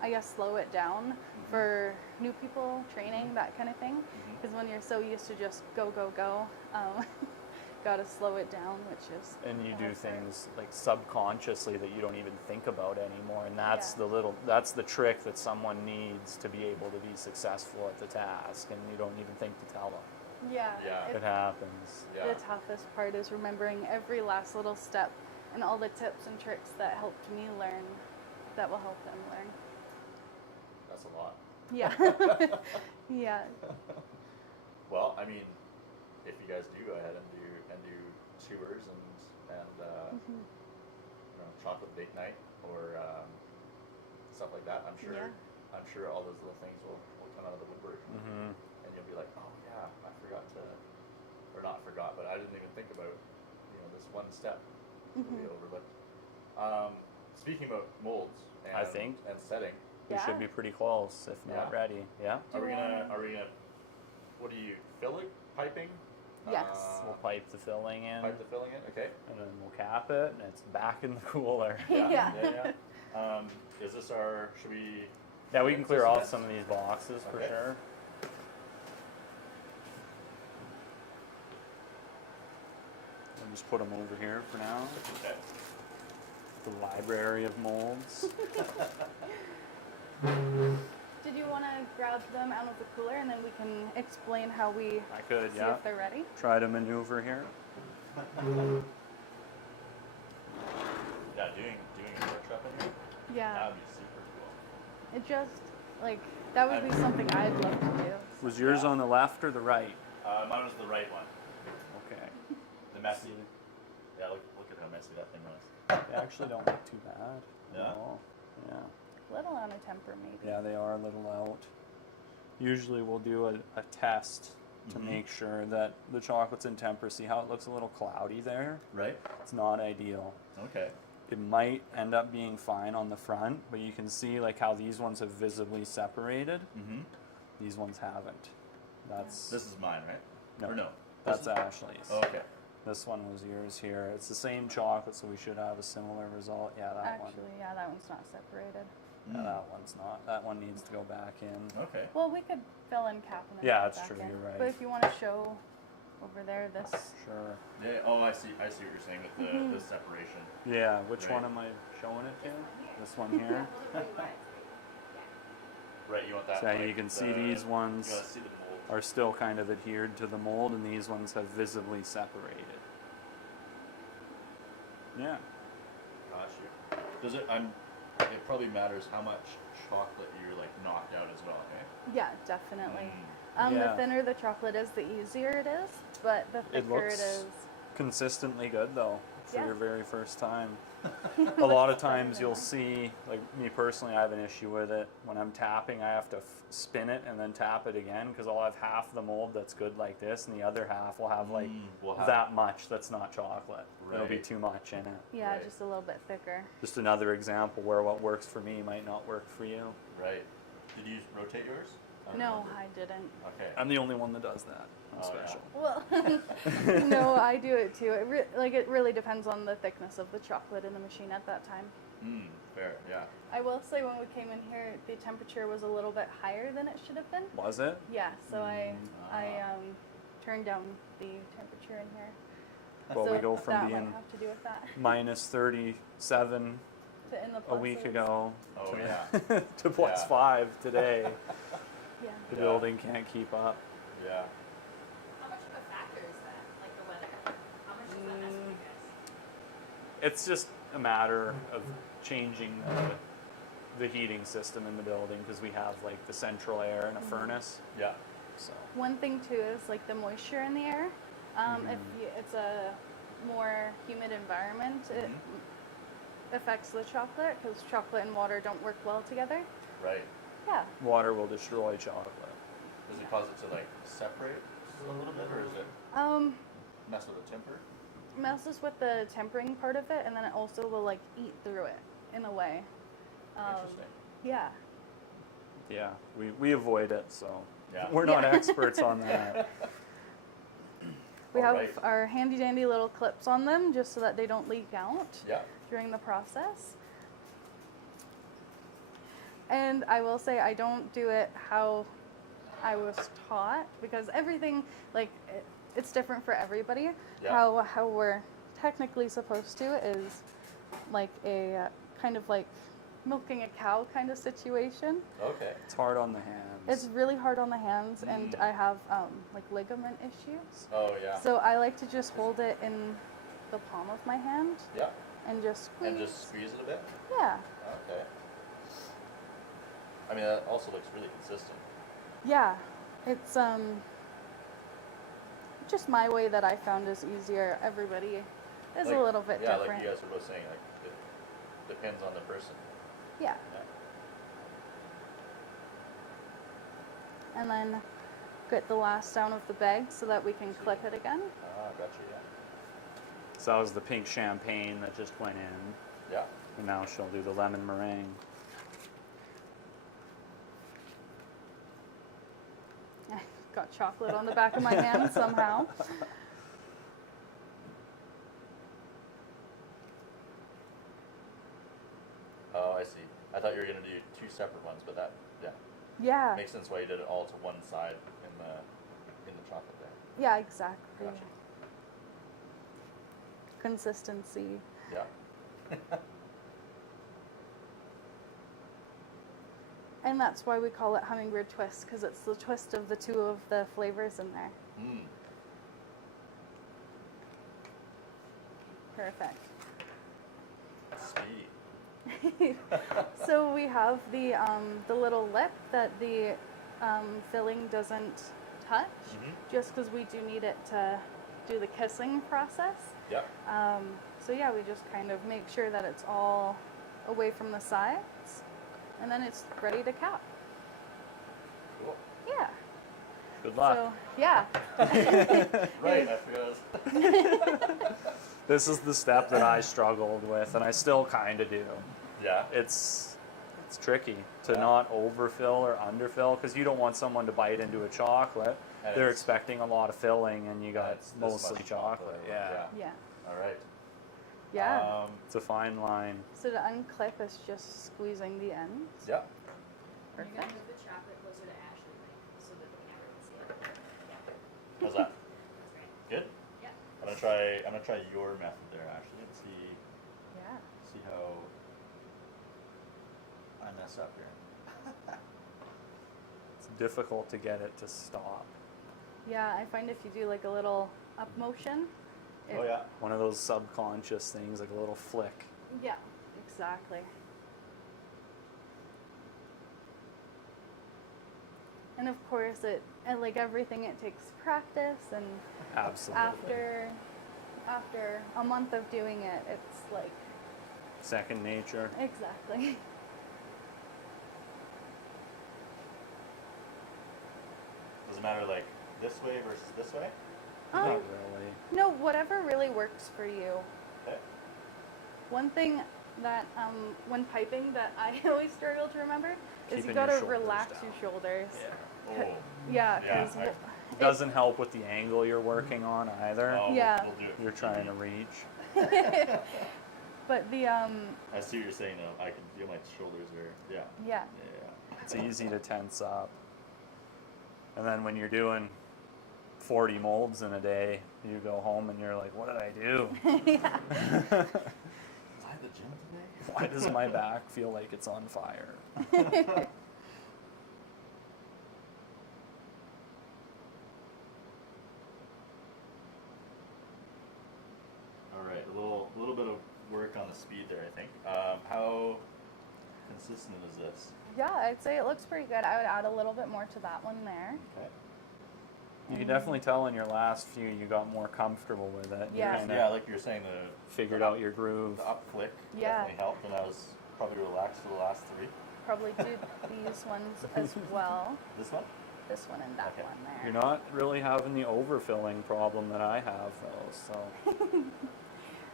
I guess slow it down for new people, training, that kind of thing. Because when you're so used to just go, gotta slow it down, which is And you the do hard part. things like subconsciously that you don't even think about anymore, and that's Yeah. that's the trick that someone needs to be able to be successful at the task, and you don't even think to tell them. Yeah. Yeah. It happens. Yeah. The toughest part is remembering every last little step and all the tips and tricks that helped me learn, that will help them learn. That's a lot. Yeah. Yeah. Well, I mean, if you guys do go ahead and do tours and chocolate date night or stuff like that, I'm sure all those little things will come out of the woodwork, and you'll be like, oh yeah, I forgot to, or not forgot, but I didn't even think about this one step that we overlooked. Speaking about molds and I think and setting, We Yeah. should be pretty close, if not Yeah. ready. Yeah. are we gonna what do you fill it, piping? Yes. We'll pipe the filling in, Pipe the filling in, okay. and then we'll cap it, and it's back in the cooler. Yeah. Is this our? Should we? Yeah, we can clear This off is- some of these boxes for Okay. sure. We'll just put them over here for now. Okay. The library of molds. Did you want to grab them out of the cooler and then we can explain how we I could, see yeah. if they're ready? Try to maneuver here. Yeah, doing a workshop in here. Yeah. That'd be super cool. It just, like, that would be something I'd love to do. Was yours on the left or the right? Mine was the right one. Okay. The messy. Yeah, look at how messy that thing was. They actually don't look too bad. Yeah? No. Yeah. Little out of temper, maybe. Yeah, they are a little out. Usually we'll do a test to make sure that the chocolate's in temper. See how it looks a little cloudy there? Right. It's not ideal. Okay. It might end up being fine on the front, but you can see like how these ones have visibly separated. Mm-hmm. These ones haven't. That's This is mine, right? no, Or no? that's This is- Ashley's. Oh, okay. This one was yours here. It's the same chocolate, so we should have a similar result. Yeah, that one. Actually, yeah, that one's not separated. Yeah, that one's not. That one needs to go back in. Okay. Well, we could fill in cap and then Yeah, put it that's back true, in. you're right. But if you want to show over there, this. Sure. Yeah. Oh, I see. I see what you're saying with the separation. Yeah, which Right. one am I showing it to? This one Yeah, here? we'll do what you want it to be. Yeah. Right. You want that? So like, you can see these You ones. want to see the molds are still kind of adhered to the mold, and these ones have visibly separated. Yeah. Gosh, does it? It probably matters how much chocolate you're like knocked out as well, eh? Yeah, definitely. Yeah. The thinner the chocolate is, the easier it is, but the It thicker it looks is. consistently good though for Yeah. your very first time. A lot of Looks better times than you'll mine. see, like me personally, I have an issue with it. When I'm tapping, I have to spin it and then tap it again because I'll have half the mold that's good like this, and the other half will have like Will have- that much that's not chocolate. It'll be Right. too much in it. Yeah, Right. just a little bit thicker. Just another example where what works for me might not work for you. Right. Did you rotate yours? I don't No, remember. I didn't. Okay. I'm the only one that does that. I'm Oh, yeah. special. Well, no, I do it too. It really depends on the thickness of the chocolate in the machine at that time. Fair. Yeah. I will say when we came in here, the temperature was a little bit higher than it should have been. Was it? Yeah, so I Ah. turned down the temperature in here. Well, so we go from that might being have to do with that. minus 37 To in the a week pluses. ago Oh, to, yeah. to plus Yeah. 5 today. Yeah. The Yeah. building can't keep up. Yeah. How much of a factor is that? Like the weather? How much does that mess with you guys? It's just a matter of changing the heating system in the building because we have like the central air and a furnace. Yeah. So One thing too is like the moisture in the air. If it's a more humid environment, it affects the chocolate because chocolate and water don't work well together. Right. Yeah. water will destroy chocolate. Does it cause it to like separate a little bit, or is it mess with the temper? Messes with the tempering part of it, and then it also will like eat through it in a way. Interesting. Yeah. Yeah, we avoid it, so Yeah. we're not Yeah. experts on that. We have Alright. our handy dandy little clips on them just so that they don't leak out Yeah. during the process. And I will say I don't do it how I was taught because everything it's different for everybody. Yeah. How we're technically supposed to is like a kind of like milking a cow kind of situation. Okay. It's hard on the hands. It's really hard on the hands, and I have like ligament issues. Oh yeah. So I like to just hold it in the palm of my hand Yeah. and just squeeze. And just squeeze it a bit. Yeah. Okay. I mean, that also looks really consistent. Yeah. It's just my way that I found is easier. Everybody is a Like- little bit yeah, different. like you guys were both saying, like it depends on the person. Yeah. Yeah. And then get the last down of the bag so that we can clip it again. Ah, gotcha. Yeah. So that was the pink champagne that just went in, Yeah. and now she'll do the lemon meringue. Got chocolate on the back of my hand somehow. Oh, I see. I thought you were gonna do two separate ones, but that Yeah. makes sense why you did it all to one side in the chocolate there. Yeah, exactly. Gotcha. Consistency. Yeah. And that's why we call it hummingbird twist, because it's the twist of the two of the flavors in there. Mm. Perfect. Sweet. So we have the little lip that the filling doesn't touch, just because we do need it to do the kissing process. Yeah. So yeah, we just kind of make sure that it's all away from the sides, and then it's ready to cap. Cool. Yeah. Good luck. So yeah. Right. I forgot. This is the step that I struggled with, and I still kind of do. Yeah. It's tricky to Yeah. not overfill or underfill because you don't want someone to bite into a chocolate. And They're it's- expecting a lot of filling, and you got it's this mostly much chocolate. Yeah. Yeah. All right. Yeah. It's a fine line. So to unclip is just squeezing the ends. Yeah. You're gonna Perfect. move the chocolate closer to Ashley, like, so that the camera can see it. Yeah, How's that? that's great. Good. Yeah. I'm gonna try your method there, Ashley, and Yeah. see how I mess up here. It's difficult to get it to stop. Yeah, I find if you do like a little up motion. Oh yeah. One of those subconscious things, like a little flick. Yeah, exactly. And of course, and like everything, it takes practice, and Absolutely. after a month of doing it, it's like Second nature. exactly. Does it matter like this way versus this way? Not Um, really. no, whatever really works for you. Okay. One thing that when piping that I always struggle to remember is Keeping you gotta your shoulders relax down. your shoulders. Oh. Yeah, Yeah, because I- Doesn't help with the angle you're working on either. Oh, Yeah. We'll do it. You're trying to reach. but the I see what you're saying though. I can feel my shoulders there. Yeah. yeah. Yeah. It's easy to tense up. And then when you're doing 40 molds in a day, you go home and you're like, what did I do? Yeah. Was I at the gym today? Why does my back feel like it's on fire? All right, a little bit of work on the speed there, I think. How consistent is this? Yeah, I'd say it looks pretty good. I would add a little bit more to that one there. Okay. You can definitely tell in your last few you got more comfortable with it. You Yeah. kinda Yeah, like you were saying, the figured out your groove. up flick Yeah. definitely helped, and I was probably relaxed for the last three. Probably do these ones as well. This one? This one and that Okay. one there. You're not really having the overfilling problem that I have, though, so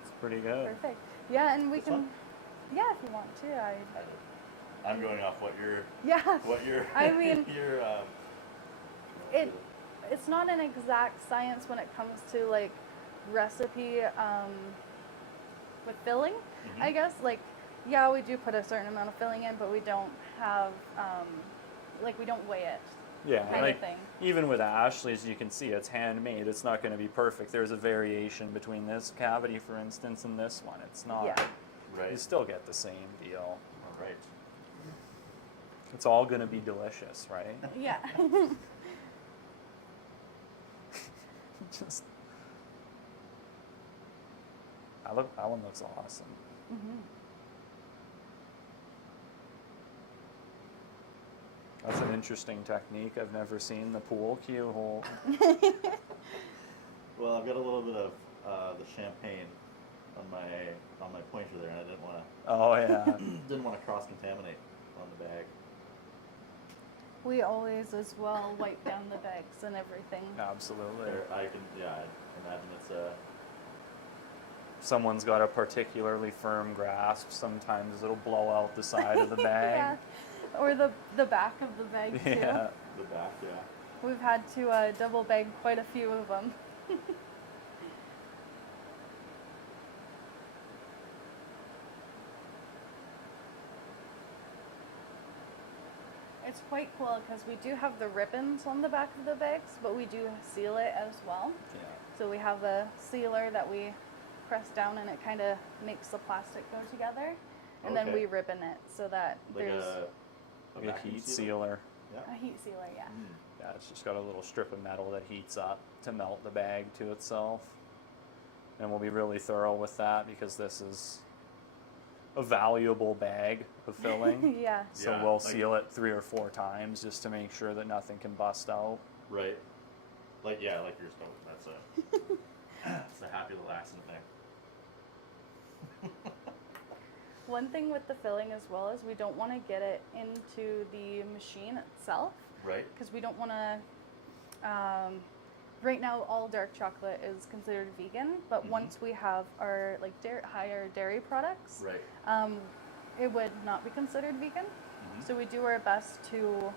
it's pretty good. Perfect. Yeah, and we This can. one? Yeah, if you want to, I'm going off what you're, Yeah. I mean, your, it's not an exact science when it comes to like recipe with filling. Mhm. I guess like yeah, we do put a certain amount of filling in, but we don't have like we don't weigh it. Yeah, Kind of like thing. even with Ashley's, you can see it's handmade. It's not going to be perfect. There's a variation between this cavity, for instance, and this one. It's not. Yeah. right. You still get the same deal. All right. It's all going to be delicious, right? Yeah. Just that one looks awesome. Mhm. That's an interesting technique. I've never seen the pool cue hole. Well, I've got a little bit of the champagne on my pointer there, and I didn't want Oh yeah. to cross contaminate on the bag. We always as well wipe down the bags and everything. Absolutely. There, I imagine it's a. Someone's got a particularly firm grasp. Sometimes it'll blow out the side of the bag. Yeah. Or the back of the bag too. Yeah. The back, yeah. We've had to double bag quite a few of them. It's quite cool because we do have the ribbons on the back of the bags, but we do seal it as well. Yeah. So we have a sealer that we press down and it kind of makes the plastic go together. And then Okay. we ribbon it so that Like there's a Like a vacuum heat sealer? sealer. Yeah. a heat sealer, yeah. Mm. Yeah, it's just got a little strip of metal that heats up to melt the bag to itself. And we'll be really thorough with that because this is a valuable bag of filling. Yeah. So Yeah, we'll like- seal it 3 or 4 times just to make sure that nothing can bust out. Right. Like like your stove. That's a. It's a happy little accident there. One thing with the filling as well is we don't want to get it into the machine itself Right. because we don't want to. Right now, all dark chocolate is considered vegan, but Mhm. once we have our like higher dairy products, Right. it would not be considered vegan. Mhm. So we do our best to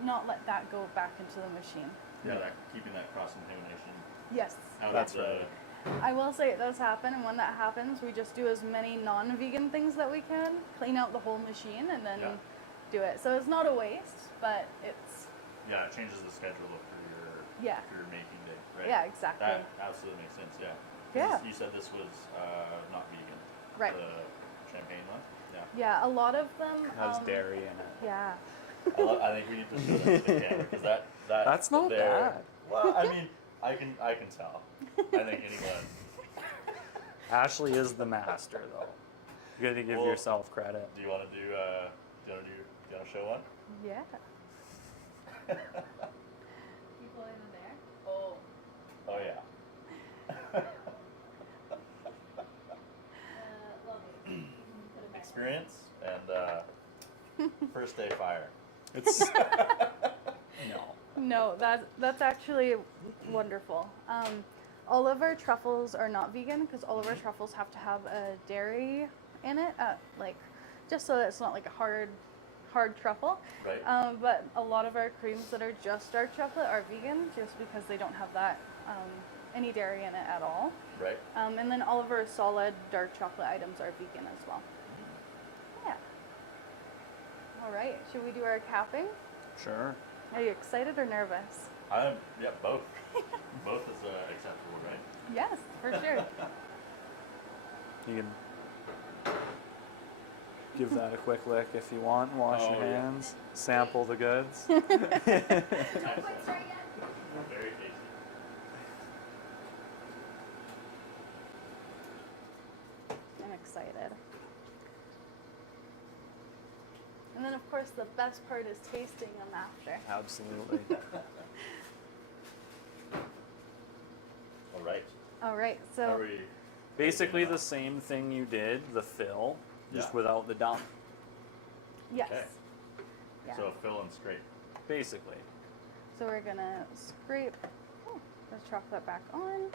not let that go back into the machine. Yeah, keeping that cross contamination Yes. out That's of the. right. I will say it does happen, and when that happens, we just do as many non-vegan things that we can, clean out the whole machine, and then Yeah. do it. So it's not a waste, but it's Yeah, it changes the schedule yeah, for your making day. Right. yeah, exactly. That absolutely makes sense. Yeah. 'Cause Yeah. You said this was not vegan. Right. The champagne one. Yeah. Yeah, a lot of them It has dairy in it. Yeah. I think we need to show that to the camera because That's not there, bad. Well, I mean, I can tell. I think anyone. Ashley is the master, though. You gotta give Well, yourself credit. Do you want to do? Do you want to show one? Yeah. You pulling them there? Oh. Oh yeah. Lovely. You can put it back. Experience and first day fire. It's no. No, that's actually wonderful. All of our truffles are not vegan because all of our truffles have to have a dairy in it, like just so that it's not like a hard truffle. Right. But a lot of our creams that are just dark chocolate are vegan just because they don't have that any dairy in it at all. Right. And then all of our solid dark chocolate items are vegan as well. Yeah. All right, should we do our capping? Sure. Are you excited or nervous? Yeah, both. Both is acceptable, right? Yes, for sure. You can give that a quick lick if you want. Wash Oh, your yeah. hands. Sample the goods. Don't quite start yet. Very tasty. I'm excited. And then, of course, the best part is tasting them after. Absolutely. All right. All right, Are so we? Basically the same thing you did, the fill, just Yeah. without the dump. yes. Okay. Yeah. So fill and scrape. Basically. So we're gonna scrape the chocolate back on.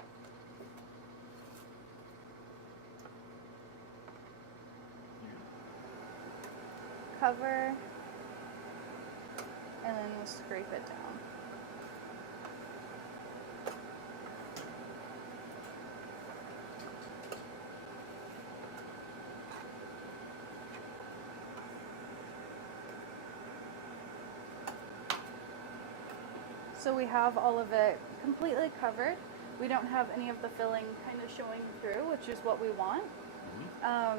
Cover, and then we'll scrape it down. So we have all of it completely covered. We don't have any of the filling kind of showing through, which is what we want. I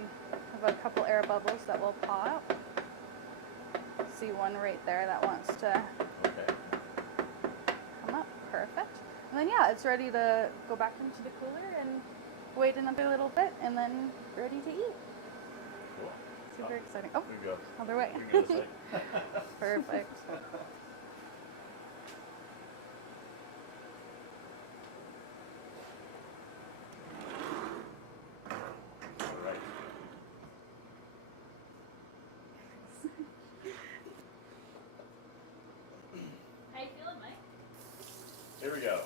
have a couple air bubbles that will pop. See one right there that wants to Okay. come up. Perfect. And then yeah, it's ready to go back into the cooler and wait another little bit and then ready to eat. Cool. Super exciting. Oh, We go. other way. We go this way. Perfect. All right. How you feeling, Mike? Here we go.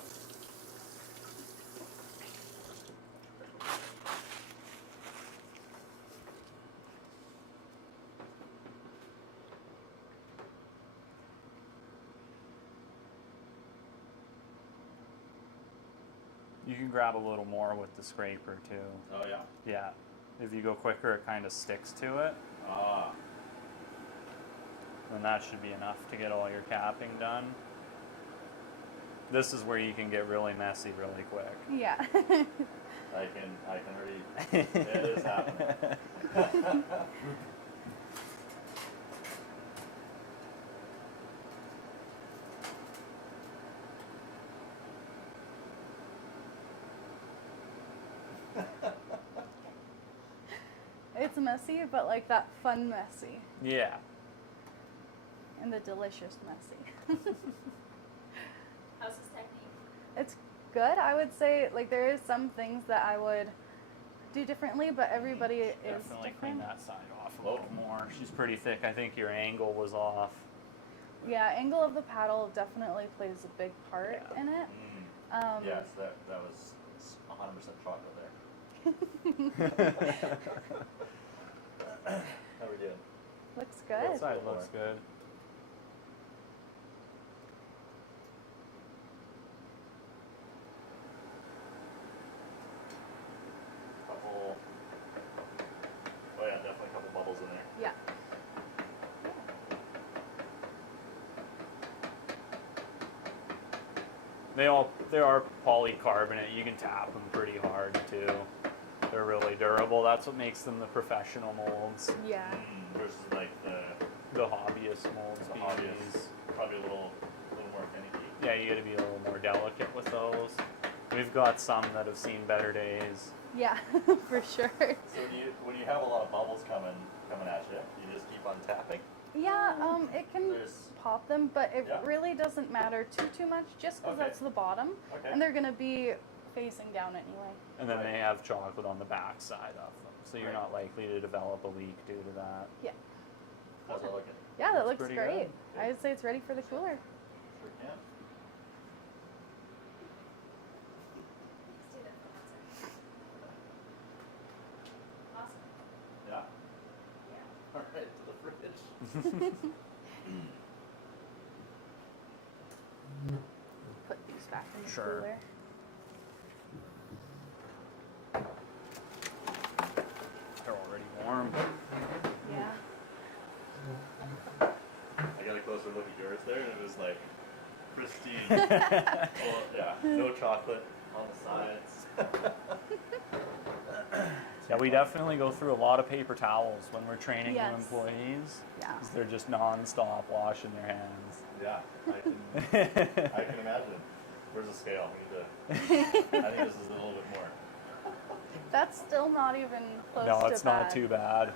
You can grab a little more with the scraper too. Oh yeah. Yeah. If you go quicker, it kind of sticks to it. Ah. And that should be enough to get all your capping done. This is where you can get really messy really quick. Yeah. I can already. It is happening. It's messy, but like that fun messy Yeah. and the delicious messy. How's this technique? It's good. I would say like there is some things that I would do differently, but everybody is Definitely clean different. that side off a little more. She's pretty thick. I think your angle was off. Yeah, angle of the paddle definitely plays a big part Yeah. in it. Yes, that was 100% chocolate there. How we doing? Looks That good. That side looks good. Couple. Oh yeah, definitely a couple bubbles in there. Yeah. They are polycarbonate. You can tap them pretty hard too. They're really durable. That's what makes them the professional molds. Yeah. Versus like the hobbyist molds. The being hobbyist, these. probably a little more finicky. Yeah, you gotta be a little more delicate with those. We've got some that have seen better days. Yeah, for sure. So when you have a lot of bubbles coming at you, you just keep on tapping. Yeah, it can There's- pop them, but it Yeah. really doesn't matter too much, just because Okay. that's the bottom, Okay. and they're gonna be facing down anyway. And then Right. they have chocolate on the back side of them. So you're Right. not likely to develop a leak due to that. Yeah, How's that looking? yeah, that That's looks pretty great. good. I'd say it's ready for the cooler. Sure can. Let's do that for 1 second. Awesome. Yeah. Yeah. All right, to the fridge. Put these back in the Sure. cooler. They're already warm. Yeah. I got a closer look at yours there, and it was like pristine. Well, yeah, no chocolate on the sides. Yeah, we definitely go through a lot of paper towels when we're training Yes. new employees. Yeah. 'Cause they're just non-stop washing their hands. Yeah, I can imagine. Where's the scale? I think this is a little bit more. That's still not even close No, to it's not bad. too bad.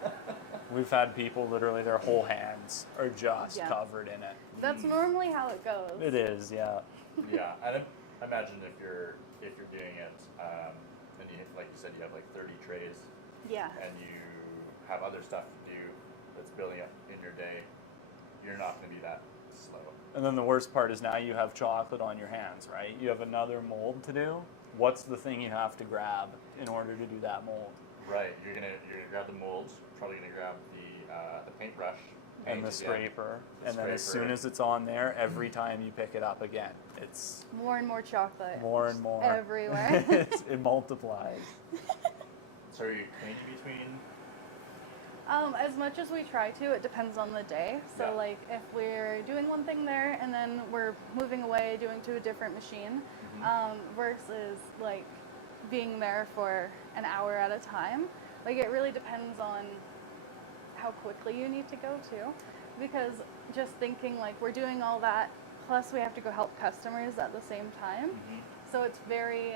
We've had people literally their whole hands are just Yeah. covered in it. That's normally how it goes. It is, yeah. Yeah, and imagine if you're doing it, and you, like you said, you have like 30 trays, Yeah. and you have other stuff to do that's building up in your day. You're not going to be that slow. And then the worst part is now you have chocolate on your hands, right? You have another mold to do. What's the thing you have to grab in order to do that mold? Right, you're gonna grab the molds. Probably gonna grab the paintbrush And the paint again. scraper. The And then as scraper. soon as it's on there, every time you pick it up again, it's More and more chocolate. more and more. Everywhere. It multiplies. So are you changing between? As much as we try to, it depends on the day. So Yeah. like if we're doing one thing there and then we're moving away, doing to a different machine, versus like being there for an hour at a time. Like it really depends on how quickly you need to go too. Because just thinking like we're doing all that, plus we have to go help customers at the same time. So it's very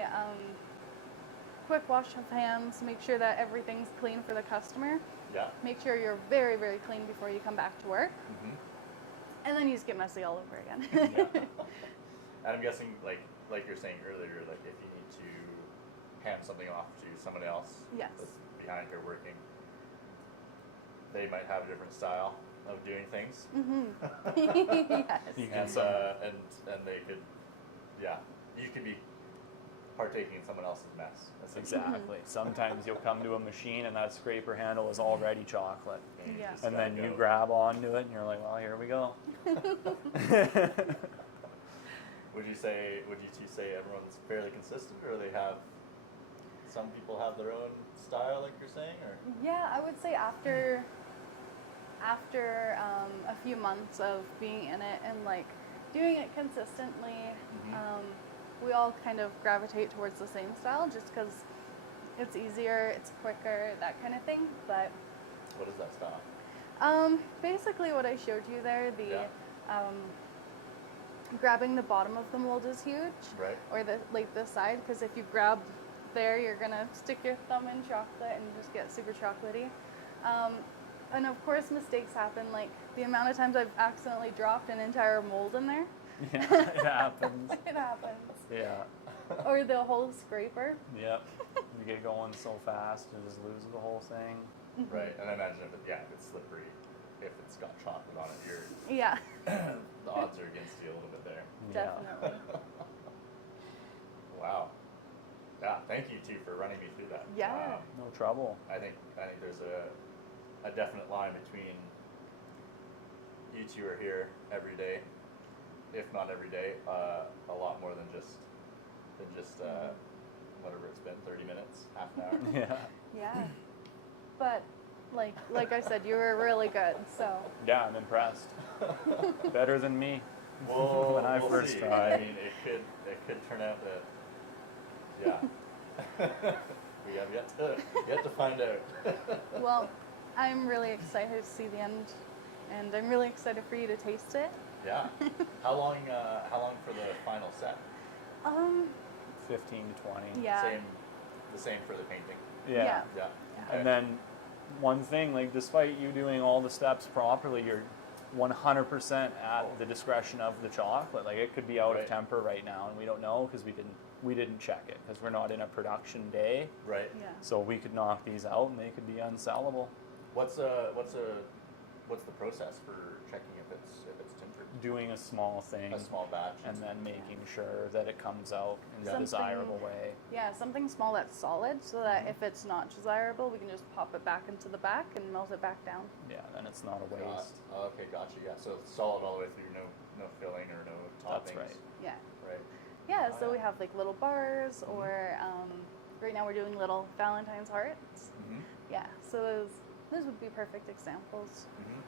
quick wash of hands, make sure that everything's clean for the customer. Yeah. Make sure you're very, very clean before you come back to work. Mm-hmm. And then you just get messy all over again. Yeah. And I'm guessing, like you're saying earlier, like if you need to hand something off to someone else Yes. that's behind here working, they might have a different style of doing things. Yes. You can And they could, yeah, you could be partaking in someone else's mess. That's Exactly. Sometimes you'll come to a machine and that scraper handle is already chocolate. you Yeah. just And gotta then you go. grab onto it and you're like, well, here we go. Would you two say everyone's fairly consistent, or they have some people have their own style, like you're saying, or? Yeah, I would say after a few months of being in it and like doing it consistently, we all kind of gravitate towards the same style just because it's easier, it's quicker, that kind of thing. But What is that style? basically what I showed you there, the Yeah. grabbing the bottom of the mold is huge, Right. or the like this side, because if you grab there, you're gonna stick your thumb in chocolate and just get super chocolatey. And of course, mistakes happen. Like the amount of times I've accidentally dropped an entire mold in there. Yeah, it happens. It happens. Yeah. Or the whole scraper. Yep. You get going so fast and just lose the whole thing. Right. And I imagine if it's slippery, if it's got chocolate on it, Yeah, the odds are against you a little bit there. Yeah. definitely. Wow. Yeah. Thank you too for running me through that. Yeah. No trouble. I think there's a definite line between you two are here every day, if not every day, a lot more than just whatever it's been, 30 minutes, half an hour. Yeah. Yeah. But like I said, you were really good. So Yeah, I'm impressed. Better than me. Well, When I we'll first see. tried. I mean, it could turn out that, yeah. We have yet to find out. well, I'm really excited to see the end and I'm really excited for you to taste it. Yeah. How long for the final set? 15 to 20. Yeah. The same for the painting. Yeah. Yeah. And then one thing, like despite you doing all the steps properly, you're 100% at the discretion of the chocolate. Like it could be out Right. of temper right now, and we don't know because we didn't check it because we're not in a production day. Right. Yeah. So we could knock these out and they could be unsellable. What's the process for checking if it's tempered? Doing a small thing, A small batch. and then making sure that it comes out in a Something- desirable way. Yeah, something small that's solid, so that Mhm. if it's not desirable, we can just pop it back into the back and melt it back down. Yeah, then it's not a waste. Okay, gotcha. Yeah, so it's solid all the way through, no filling or no toppings. That's right. Yeah. Right. Yeah, Oh, so yeah. we have like little bars, or right now we're doing little Valentine's hearts. Mhm. Yeah, so those would be perfect examples. Mhm.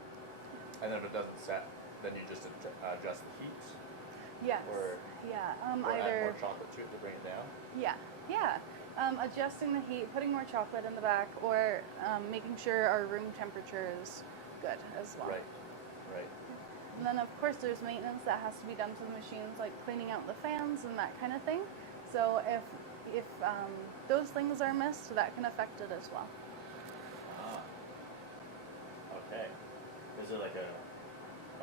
And then if it doesn't set, then you just adjust the heat, Yes. or Yeah. add more Either. chocolate to it to bring it down. Yeah. Yeah. Adjusting the heat, putting more chocolate in the back, or making sure our room temperature is good as well. Right. Right. And then of course there's maintenance that has to be done to the machines, like cleaning out the fans and that kind of thing. So if those things are missed, that can affect it as well. Ah. Okay. Is it like a?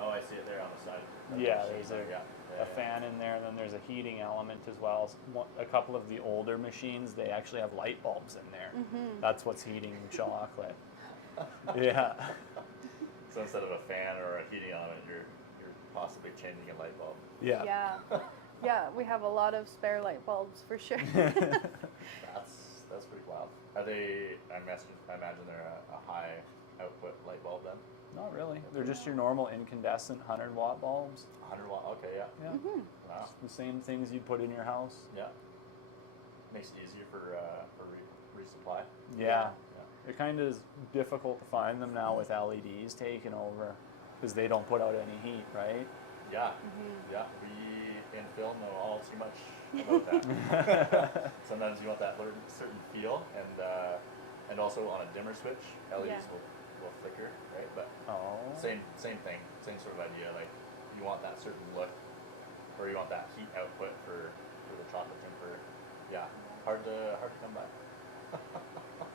Oh, I see it there on the side. of the Yeah, machine. there's Yeah. a fan in there, and then there's a heating element as well. A couple of the older machines, they actually have light bulbs in there. Mm-hmm. That's what's heating the chocolate. Yeah. So instead of a fan or a heating element, you're possibly changing a light bulb. Yeah. Yeah. Yeah, we have a lot of spare light bulbs for sure. That's pretty wild. Are they? I imagine they're a high output light bulb then. Not really. They're just your normal incandescent 100-watt bulbs. 100 watt. Okay, yeah. Yeah. Mm-hmm. Wow. It's the same things you'd put in your house. Yeah. Makes it easier for resupply. Yeah. Yeah. It kind of is difficult to find them now with LEDs taking over because they don't put out any heat, right? Yeah. Mm-hmm. Yeah. We in film know all too much about that. Sometimes you want that certain feel, and also on a dimmer switch, LEDs Yeah. will flicker, right? But Oh. same thing, same sort of idea. Like you want that certain look, or you want that heat output for the chocolate temper. Yeah, hard to come by.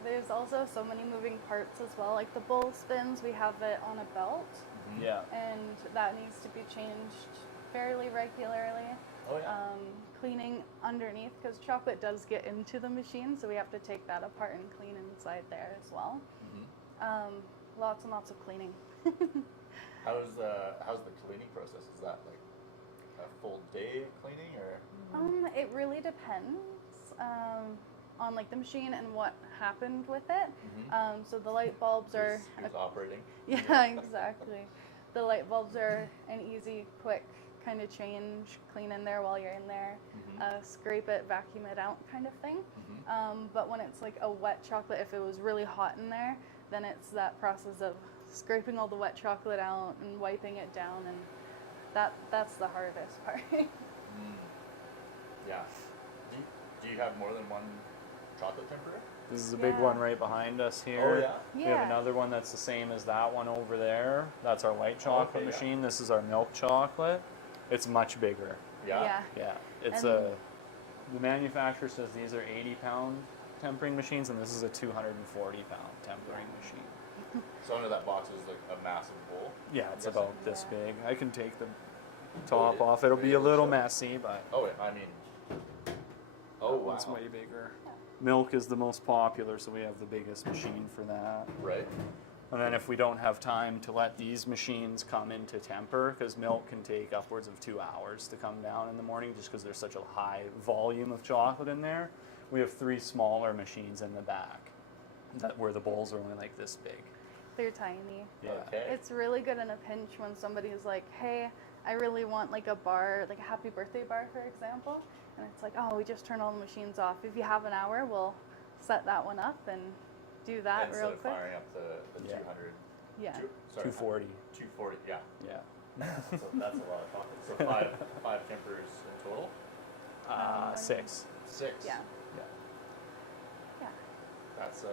There's also so many moving parts as well. Like the bowl spins, we have it on a belt, Mhm. Yeah. and that needs to be changed fairly regularly. Oh yeah. Cleaning underneath, because chocolate does get into the machine, so we have to take that apart and clean inside there as well. Mhm. Lots and lots of cleaning. How's the cleaning process? Is that like a full day cleaning or? It really depends on like the machine and what happened with it. Mhm. So the light bulbs are It was operating. yeah, exactly. The light bulbs are an easy, quick kind of change, clean in there while you're in there, Mhm. scrape it, vacuum it out kind of thing. Mhm. But when it's like a wet chocolate, if it was really hot in there, then it's that process of scraping all the wet chocolate out and wiping it down, and that's the hardest part. Mm. Yeah. Do you have more than one chocolate temperer? This is a big Yeah. one right behind us here. Oh yeah. We have another one that's the same as that one over there. That's our white Oh, okay, chocolate yeah. machine. This is our milk chocolate. It's much bigger. Yeah. Yeah. It's And- the manufacturer says these are 80-pound tempering machines, and this is a 240-pound tempering machine. So under that box is like a massive bowl. Yeah, it's Yes. about this Yeah. big. I can take the top yeah. off. It'll Are be you a able to little show? messy, but Oh, I mean. Oh that wow. one's way bigger. Milk is the most popular, so we have the biggest machine for that. Right. And then if we don't have time to let these machines come into temper, because milk can take upwards of 2 hours to come down in the morning just because there's such a high volume of chocolate in there, we have 3 smaller machines in the back where the bowls are only like this big. They're tiny. Yeah. Okay. It's really good in a pinch when somebody's like, hey, I really want like a bar, like a happy birthday bar, for example. And it's like, oh, we just turned all the machines off. If you have an hour, we'll set that one up and do that Instead real of quick. firing up the Yeah. 200. Yeah. 240. 240. Yeah. Yeah. So that's a lot of chocolate. So five tempers in total. 6. 6. Yeah. Yeah. Yeah. That's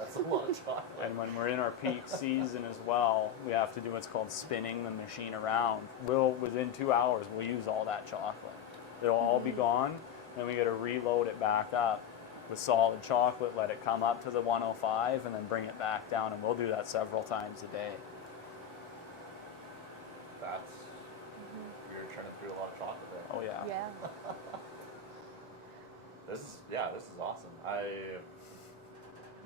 That's a lot of chocolate. And when we're in our peak season as well, we have to do what's called spinning the machine around. Within 2 hours, we'll use all that chocolate. It'll all be gone, then we got to reload it back up with solid chocolate, let it come up to the 105, and then bring it back down. And we'll do that several times a day. That's you're churning through a lot of chocolate there. Oh yeah. Yeah. This is awesome. I've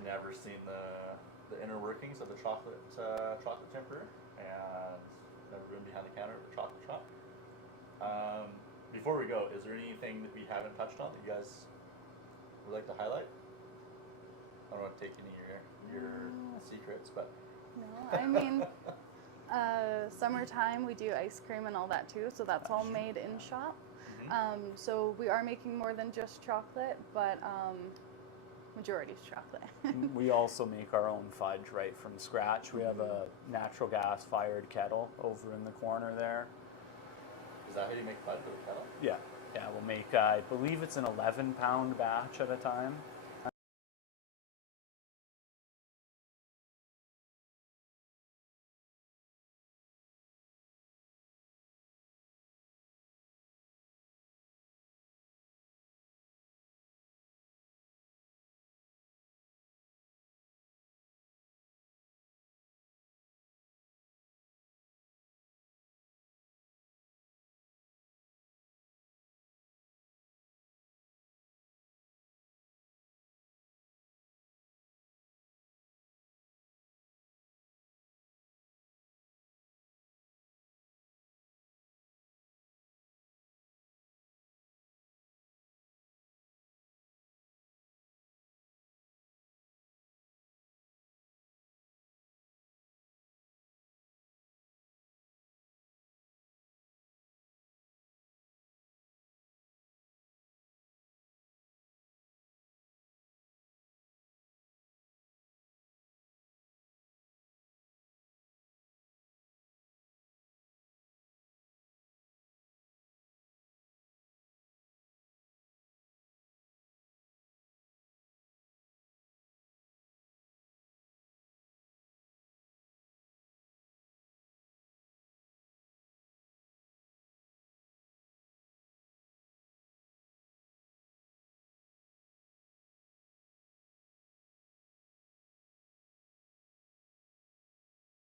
never seen the inner workings of the chocolate temperer, and never been behind the counter at a chocolate shop. Before we go, is there anything that we haven't touched on that you guys would like to highlight? I don't want to take any of your secrets, but No, I mean, summertime we do ice cream and all that too, so that's all made in shop. So we are making more than just chocolate, but majority's chocolate. We also make our own fudge right from scratch. We have a natural gas fired kettle over in the corner there. is that how you make fudge with a kettle? Yeah, we'll make, I believe it's an 11-pound batch at a time.